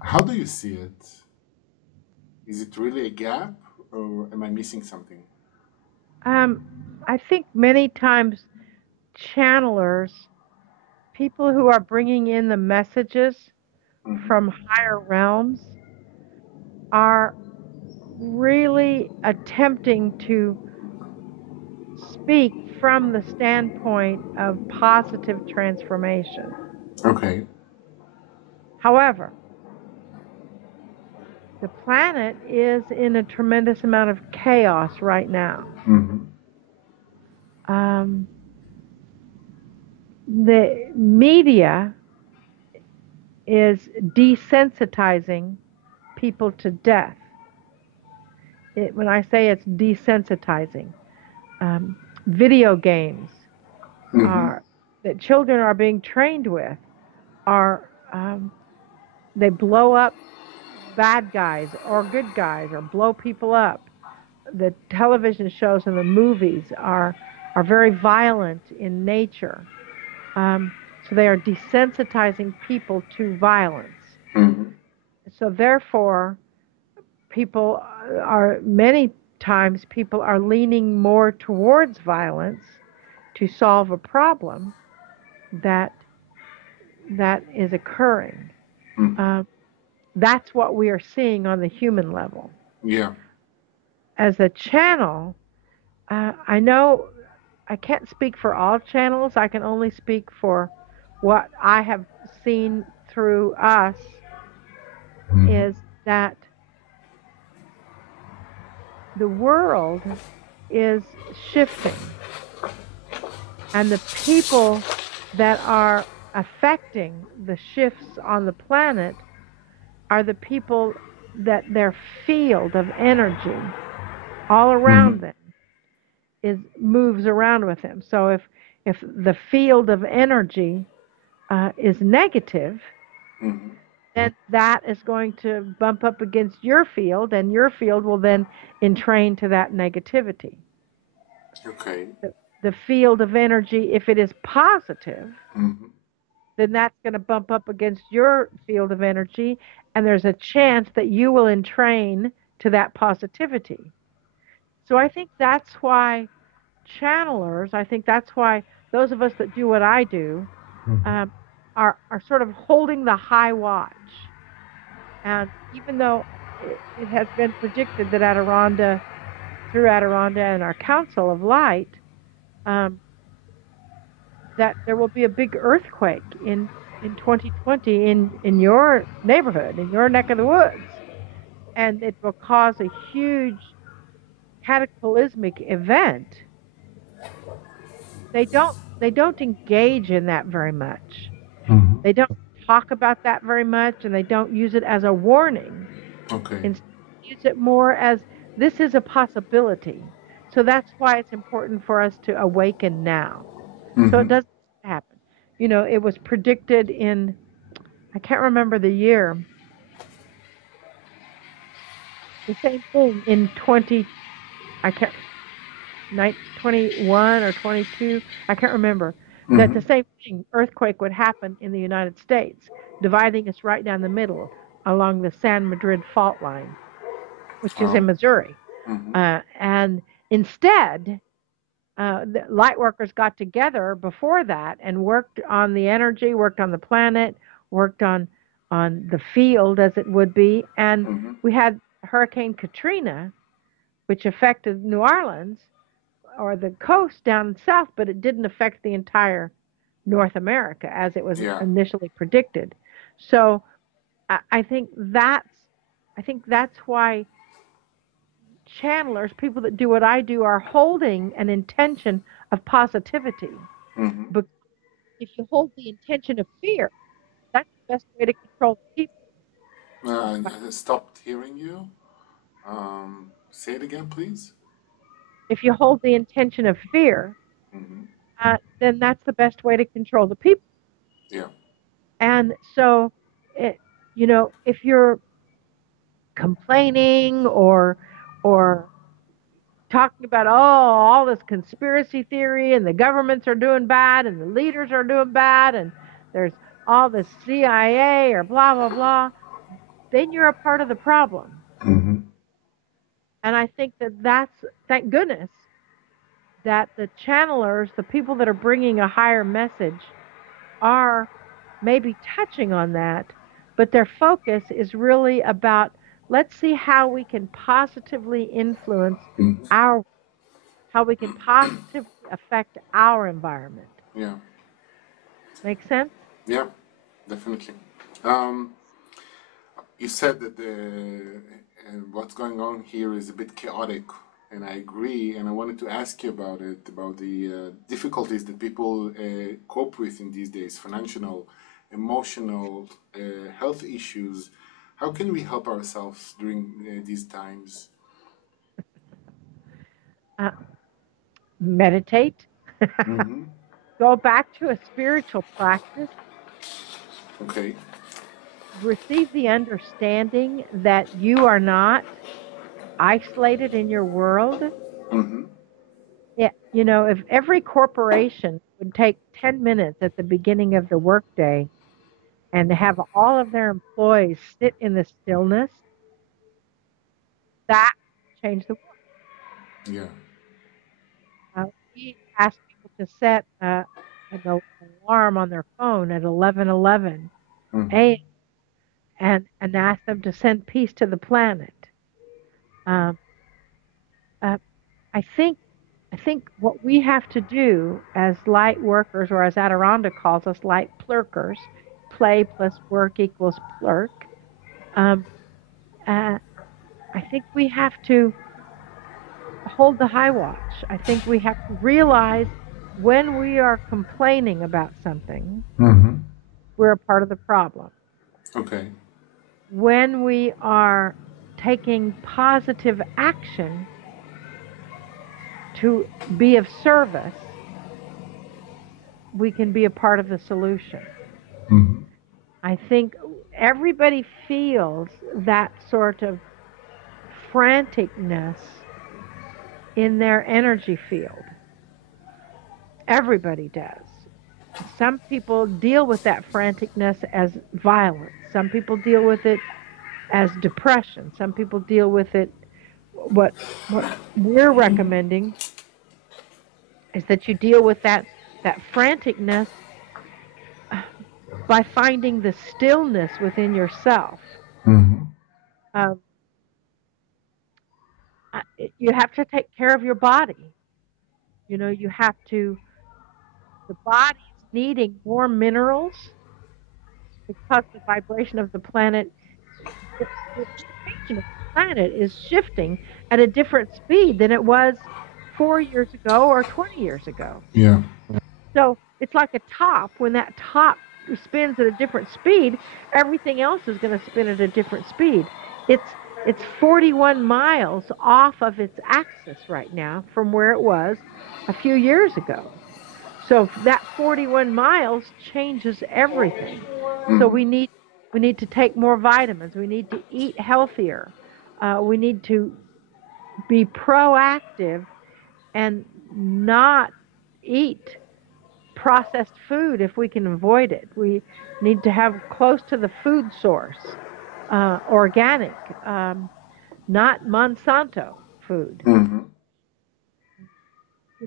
How do you see it? Is it really a gap, or am I missing something? I think many times channelers people who are bringing in the messages from higher realms are really attempting to speak from the standpoint of positive transformation. Okay. However, the planet is in a tremendous amount of chaos right now. The media is desensitizing people to death. When I say it's desensitizing, video games that children are being trained with are they blow up bad guys or good guys or blow people up. The television shows and the movies are very violent in nature. So they are desensitizing people to violence. So therefore, many times people are leaning more towards violence to solve a problem that is occurring. That's what we are seeing on the human level. Yeah. As a channel, I know I can't speak for all channels. I can only speak for what I have seen through us, is that the world is shifting. And the people that are affecting the shifts on the planet are the people that their field of energy all around them moves around with them. So if the field of energy is negative, then that is going to bump up against your field, and your field will then entrain to that negativity. Okay. The field of energy, if it is positive, then that's going to bump up against your field of energy, and there's a chance that you will entrain to that positivity. So I think that's why channelers, I think that's why those of us that do what I do are sort of holding the high watch. And even though it has been predicted that through Adironda and our Council of Light, that there will be a big earthquake in 2020 in your neighborhood, in your neck of the woods. And it will cause a huge cataclysmic event. They don't engage in that very much. They don't talk about that very much, and they don't use it as a warning. Okay. Instead, use it more as this is a possibility. So that's why it's important for us to awaken now. So it doesn't happen. You know, it was predicted in, I can't remember the year, the same thing in 21 or 22, I can't remember, that the same thing, earthquake would happen in the United States, dividing us right down the middle along the San Madrid fault line, which is in Missouri. And instead, the light workers got together before that and worked on the energy, worked on the planet, worked on the field as it would be. And we had Hurricane Katrina, which affected New Orleans or the coast down south, but it didn't affect the entire North America as it was initially predicted. So I think that's why channelers, people that do what I do, are holding an intention of positivity. But if you hold the intention of fear, that's the best way to control people. I stopped hearing you. Say it again, please. If you hold the intention of fear, then that's the best way to control the people. Yeah. And so, if you're complaining or talking about, all this conspiracy theory and the governments are doing bad and the leaders are doing bad and there's all this CIA or blah, blah, blah, then you're a part of the problem. And I think that's, thank goodness, that the channelers, the people that are bringing a higher message, are maybe touching on that, but their focus is really about, let's see how we can positively influence how we can positively affect our environment. Yeah. Make sense? Yeah, definitely. You said that what's going on here is a bit chaotic, and I agree. And I wanted to ask you about it, about the difficulties that people cope with in these days, financial, emotional, health issues. How can we help ourselves during these times? Meditate. Go back to a spiritual practice. Okay. Receive the understanding that you are not isolated in your world. Yeah, you know, if every corporation would take 10 minutes at the beginning of the workday and have all of their employees sit in the stillness, that would change the world. Yeah. We ask people to set an alarm on their phone at 11:11 a.m. and ask them to send peace to the planet. I think what we have to do as light workers, or as Adirondack calls us, light plurkers, play plus work equals plurk. I think we have to hold the high watch. I think we have to realize when we are complaining about something, we're a part of the problem. Okay. When we are taking positive action to be of service, we can be a part of the solution. I think everybody feels that sort of franticness in their energy field. Everybody does. Some people deal with that franticness as violence. Some people deal with it as depression. Some people deal with it. What we're recommending is that you deal with that franticness by finding the stillness within yourself. You have to take care of your body. You know, the body's needing more minerals because the vibration of the planet, the vibration of the planet is shifting at a different speed than it was 4 years ago or 20 years ago. Yeah. So it's like a top. When that top spins at a different speed, everything else is going to spin at a different speed. It's 41 miles off of its axis right now from where it was a few years ago. So that 41 miles changes everything. So we need to take more vitamins. We need to eat healthier. We need to be proactive and not eat processed food if we can avoid it. We need to have close to the food source, organic, not Monsanto food. You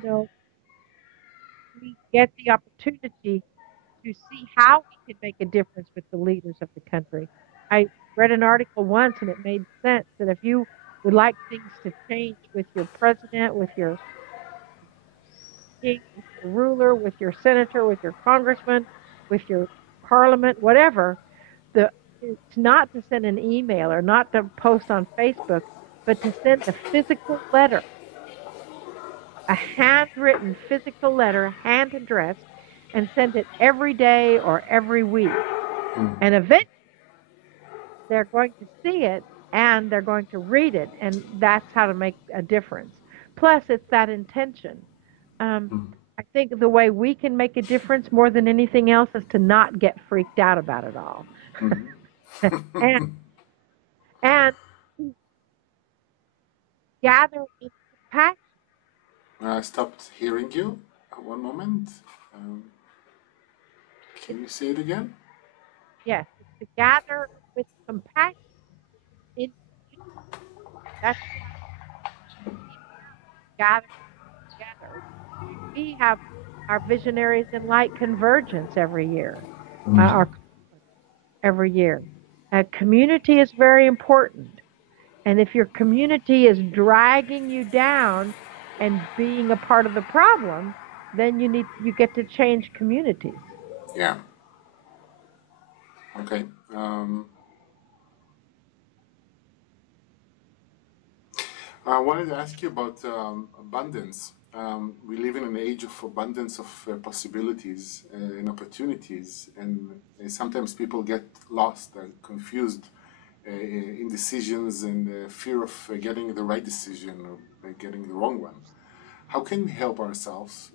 know, we get the opportunity to see how we can make a difference with the leaders of the country. I read an article once and it made sense that if you would like things to change with your president, with your king, with your ruler, with your senator, with your congressman, with your parliament, whatever, it's not to send an email or not to post on Facebook, but to send a physical letter, a handwritten physical letter, hand addressed, and send it every day or every week. And eventually, they're going to see it and they're going to read it, and that's how to make a difference. Plus, it's that intention. I think the way we can make a difference more than anything else is to not get freaked out about it all. and gather in compassion. I stopped hearing you. One moment. Can you say it again? Yes, to gather with compassion. That's gather together. We have our Visionaries in Light convergence every year. Mm-hmm. Every year. Community is very important. And if your community is dragging you down and being a part of the problem, then you get to change communities. Yeah. Okay. I wanted to ask you about abundance. We live in an age of abundance of possibilities and opportunities, and sometimes people get lost and confused in decisions and fear of getting the right decision or getting the wrong one. How can we help ourselves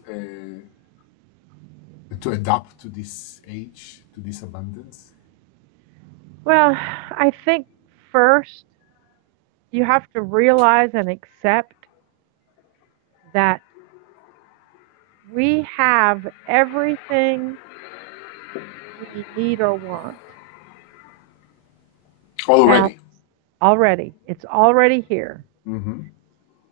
to adapt to this age, to this abundance? Well, I think first you have to realize and accept that we have everything we need or want. Already. Already. It's already here. Mm-hmm.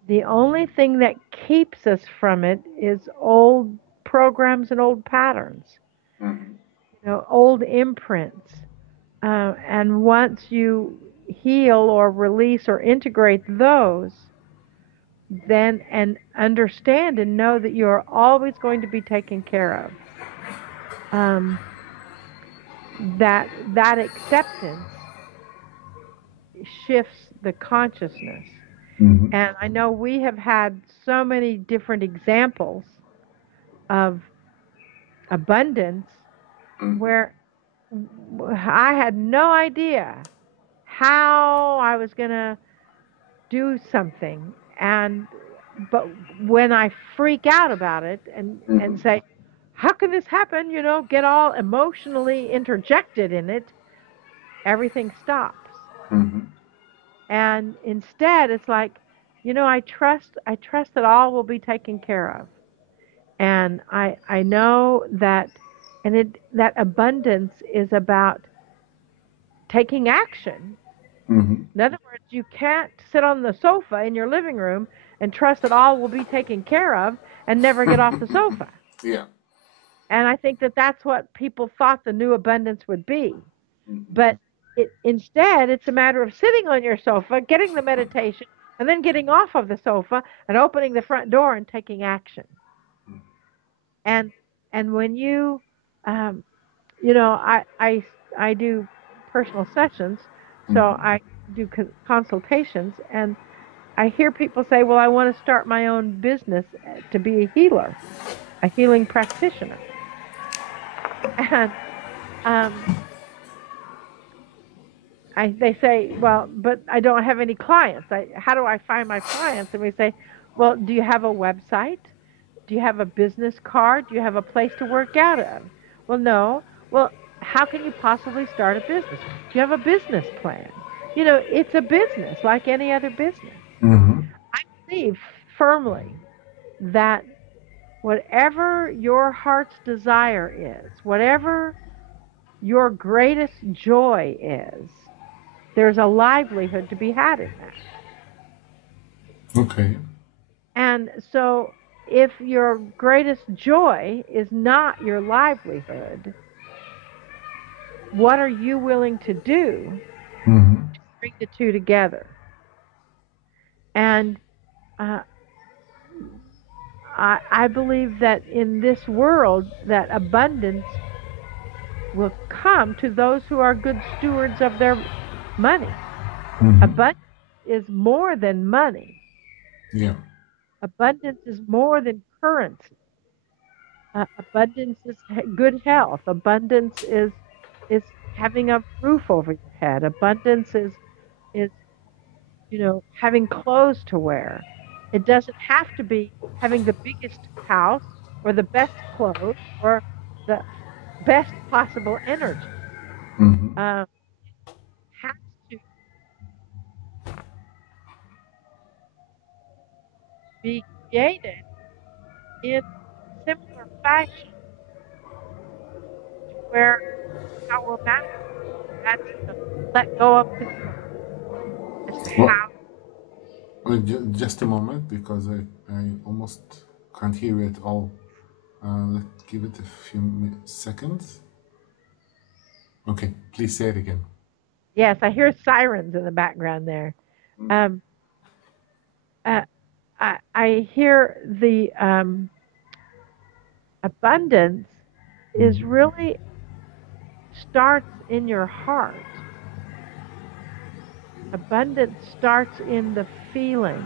The only thing that keeps us from it is old programs and old patterns, Mm-hmm. Old imprints. And once you heal or release or integrate those, then and understand and know that you're always going to be taken care of. That acceptance shifts the consciousness. Mm-hmm. And I know we have had so many different examples of abundance where I had no idea how I was going to do something. But when I freak out about it and say, how can this happen? Get all emotionally interjected in it, everything stops. Mm-hmm. And instead, it's like, I trust that all will be taken care of. And I know that, that abundance is about taking action. Mm-hmm. In other words, you can't sit on the sofa in your living room and trust that all will be taken care of and never get off the sofa. Yeah. And I think that that's what people thought the new abundance would be. Mm-hmm. But instead, it's a matter of sitting on your sofa, getting the meditation, and then getting off of the sofa and opening the front door and taking action. And when you, I do personal sessions, so I do consultations, and I hear people say, well, I want to start my own business to be a healer, a healing practitioner. And they say, well, but I don't have any clients. How do I find my clients? And we say, well, do you have a website? Do you have a business card? Do you have a place to work out of? Well, no. Well, how can you possibly start a business? Do you have a business plan? It's a business like any other business. Mm-hmm. I believe firmly that whatever your heart's desire is, whatever your greatest joy is, there's a livelihood to be had in that. Okay. And so if your greatest joy is not your livelihood, what are you willing to do to bring the two together? And I believe that in this world, that abundance will come to those who are good stewards of their money. Mm-hmm. Abundance is more than money. Yeah. Abundance is more than currency. Abundance is good health. Abundance is having a roof over your head. Abundance is having clothes to wear. It doesn't have to be having the biggest house or the best clothes or the best possible energy. Mm-hmm. It has to be created in similar fashion where how will that that's let go of control as to how. Just a moment, because I almost can't hear it all. Let's give it a few seconds. Okay, please say it again. Yes, I hear sirens in the background there. I hear the abundance is really starts in your heart. Abundance starts in the feeling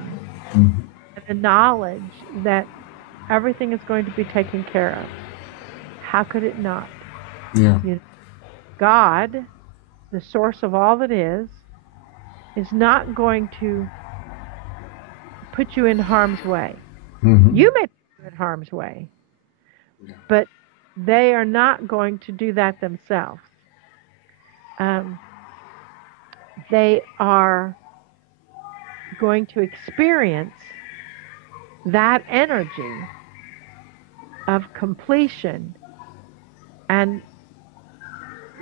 and the knowledge that everything is going to be taken care of. How could it not? Yeah. God, the source of all that is not going to put you in harm's way. You may put you in harm's way, but they are not going to do that themselves. They are going to experience that energy of completion, and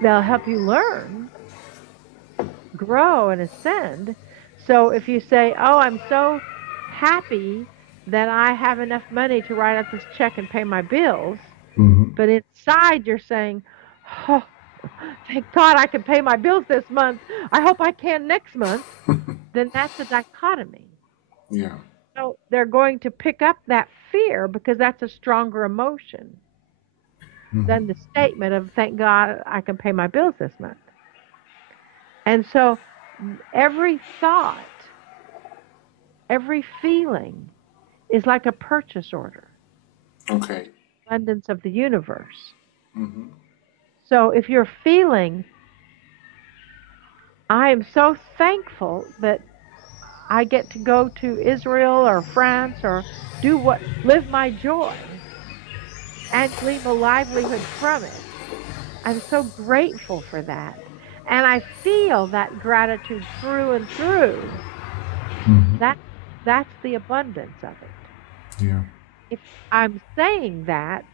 they'll help you learn, grow, and ascend. So if you say, oh, I'm so happy that I have enough money to write out this check and pay my bills, but inside you're saying, oh, thank God I can pay my bills this month. I hope I can next month. Then that's a dichotomy. Yeah. So they're going to pick up that fear because that's a stronger emotion than the statement of thank God I can pay my bills this month. And so every thought, every feeling is like a purchase order. Okay. Abundance of the universe. So if you're feeling, I am so thankful that I get to go to Israel or France or live my joy and glean a livelihood from it. I'm so grateful for that. And I feel that gratitude through and through. That's the abundance of it. Yeah. If I'm saying that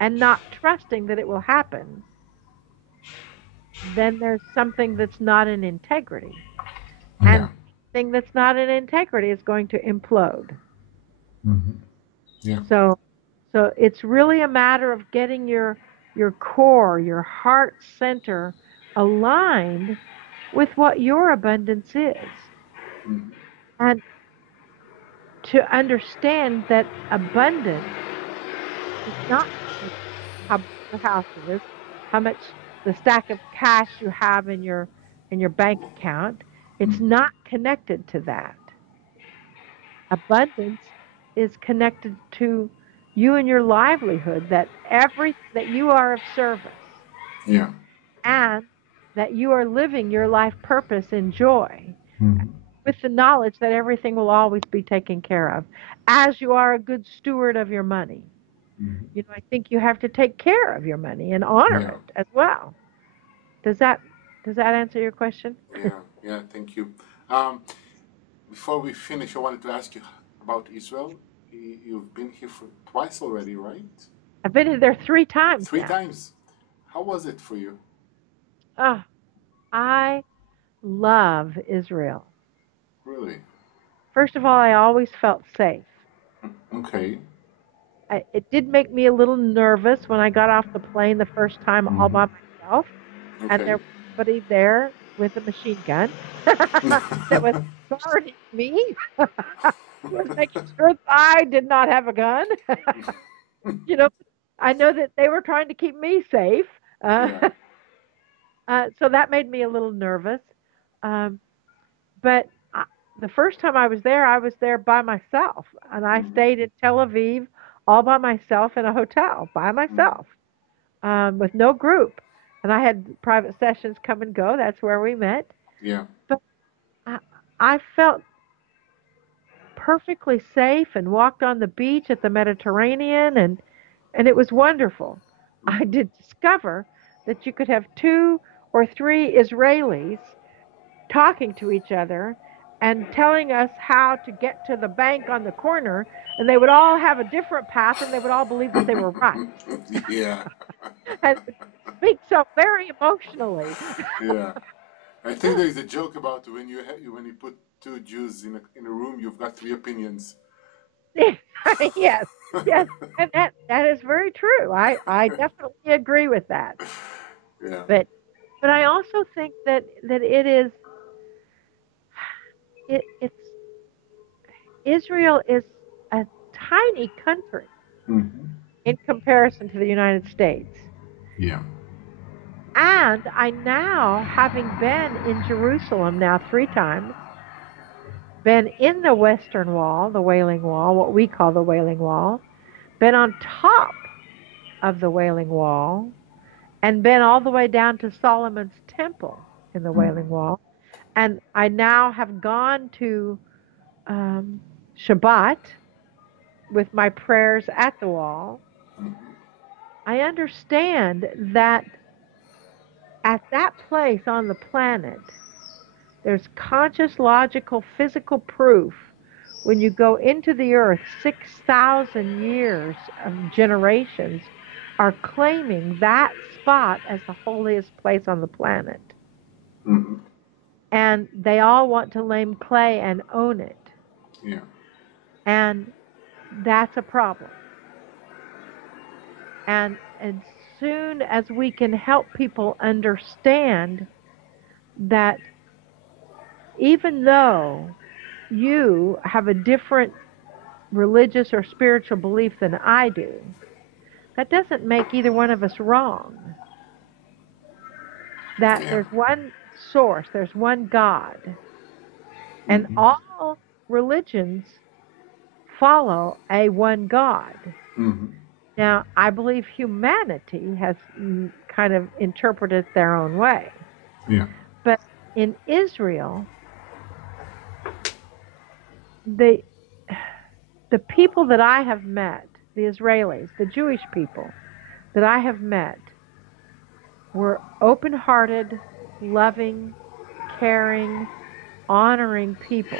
and not trusting that it will happen, then there's something that's not in integrity. And thing that's not in integrity is going to implode. Yeah. So it's really a matter of getting your core, your heart center aligned with what your abundance is. And to understand that abundance is not how big your house is, how much the stack of cash you have in your bank account. It's not connected to that. Abundance is connected to you and your livelihood, that you are of service. Yeah. And that you are living your life purpose in joy, with the knowledge that everything will always be taken care of, as you are a good steward of your money. I think you have to take care of your money and honor it as well. Does that answer your question? Yeah, thank you. Before we finish, I wanted to ask you about Israel. You've been here twice already, right? I've been there 3 times. 3 times. How was it for you? Oh, I love Israel. Really? First of all, I always felt safe. Okay. It did make me a little nervous when I got off the plane the first time all by myself. And there was somebody there with a machine gun that was guarding me. Was making sure that I did not have a gun. I know that they were trying to keep me safe. So that made me a little nervous. But the first time I was there by myself. And I stayed in Tel Aviv all by myself in a hotel, by myself, with no group. And I had private sessions come and go. That's where we met. Yeah. But I felt perfectly safe and walked on the beach at the Mediterranean, and it was wonderful. I did discover that you could have 2 or 3 Israelis talking to each other and telling us how to get to the bank on the corner, and they would all have a different path, and they would all believe that they were right. Yeah. And speak so very emotionally. Yeah. I think there is a joke about when you put 2 Jews in a room, you've got 3 opinions. Yes, yes, and that is very true. I definitely agree with that. Yeah. But I also think that it's Israel is a tiny country in comparison to the United States. Yeah. And I now, having been in Jerusalem now 3 times, been in the Western Wall, the Wailing Wall, what we call the Wailing Wall, been on top of the Wailing Wall, and been all the way down to Solomon's Temple in the Wailing Wall. And I now have gone to Shabbat with my prayers at the wall. I understand that at that place on the planet, there's conscious, logical, physical proof when you go into the earth, 6,000 years of generations are claiming that spot as the holiest place on the planet. And they all want to lay clay and own it. Yeah. And that's a problem. And as soon as we can help people understand that even though you have a different religious or spiritual belief than I do, that doesn't make either one of us wrong. That there's one source, there's one God. And all religions follow a one God. Now, I believe humanity has kind of interpreted it their own way. Yeah. But in Israel, the people that I have met, the Israelis, the Jewish people that I have met, were open-hearted, loving, caring, honoring people.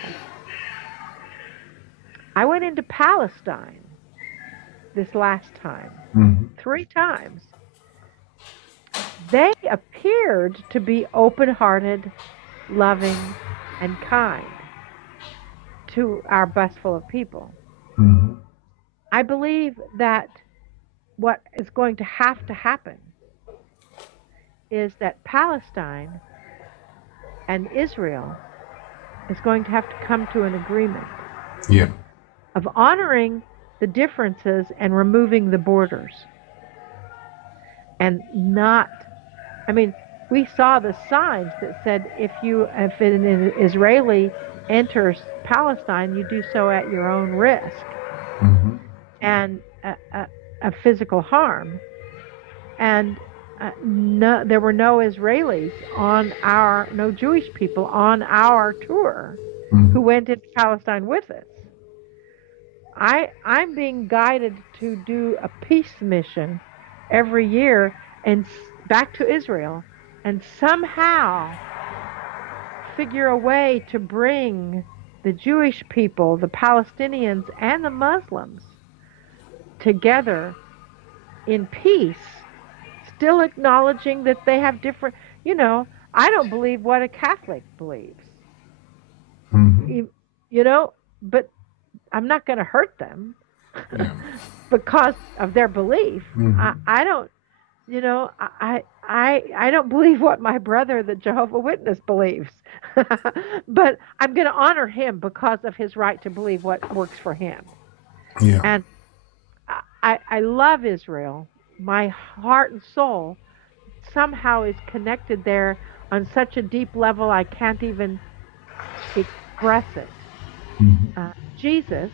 I went into Palestine this last time, 3 times. They appeared to be open-hearted, loving, and kind to our bus full of people. I believe that what is going to have to happen is that Palestine and Israel is going to have to come to an agreement of honoring the differences and removing the borders. And not, I mean, we saw the signs that said if an Israeli enters Palestine, you do so at your own risk and a physical harm. And there were no Israelis no Jewish people on our tour who went into Palestine with us. I'm being guided to do a peace mission every year and back to Israel and somehow figure a way to bring the Jewish people, the Palestinians, and the Muslims together in peace, still acknowledging that they have different, I don't believe what a Catholic believes, but I'm not going to hurt them because of their belief. I don't, I don't believe what my brother, the Jehovah Witness, believes, but I'm going to honor him because of his right to believe what works for him. And I love Israel. My heart and soul somehow is connected there on such a deep level I can't even express it. Jesus,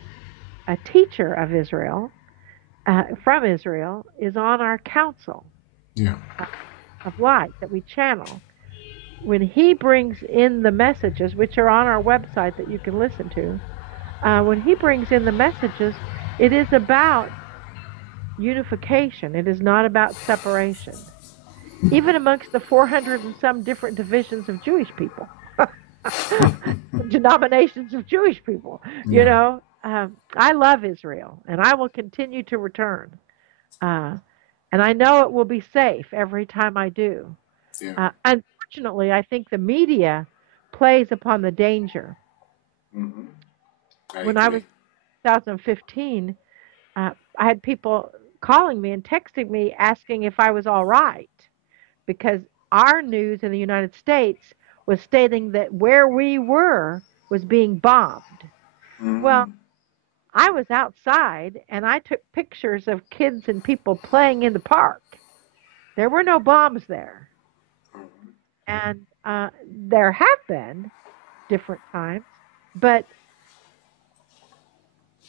a teacher of Israel, from Israel, is on our council of light that we channel. When he brings in the messages, which are on our website that you can listen to, when he brings in the messages, it is about unification. It is not about separation. Even amongst the 400 and some different divisions of Jewish people, denominations of Jewish people, I love Israel, and I will continue to return. And I know it will be safe every time I do. Unfortunately, I think the media plays upon the danger. I 2015, I had people calling me and texting me asking if I was all right, because our news in the United States was stating that where we were was being bombed. Well, I was outside and I took pictures of kids and people playing in the park. There were no bombs there. And there have been different times, but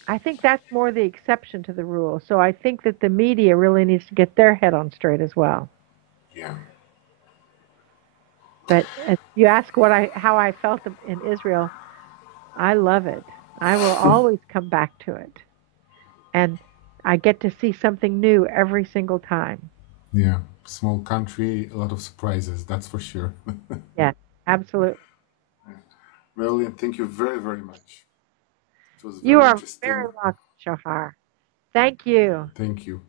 I think that's more the exception to the rule. So I think that the media really needs to get their head on straight as well. Yeah. But if you ask how I felt in Israel, I love it. I will always come back to it. And I get to see something new every single time. Yeah. Small country, a lot of surprises, that's for sure. Yeah, absolutely. Marilyn, thank you very, very much. It was You very are interesting. very welcome, Shahar. Thank you. Thank you.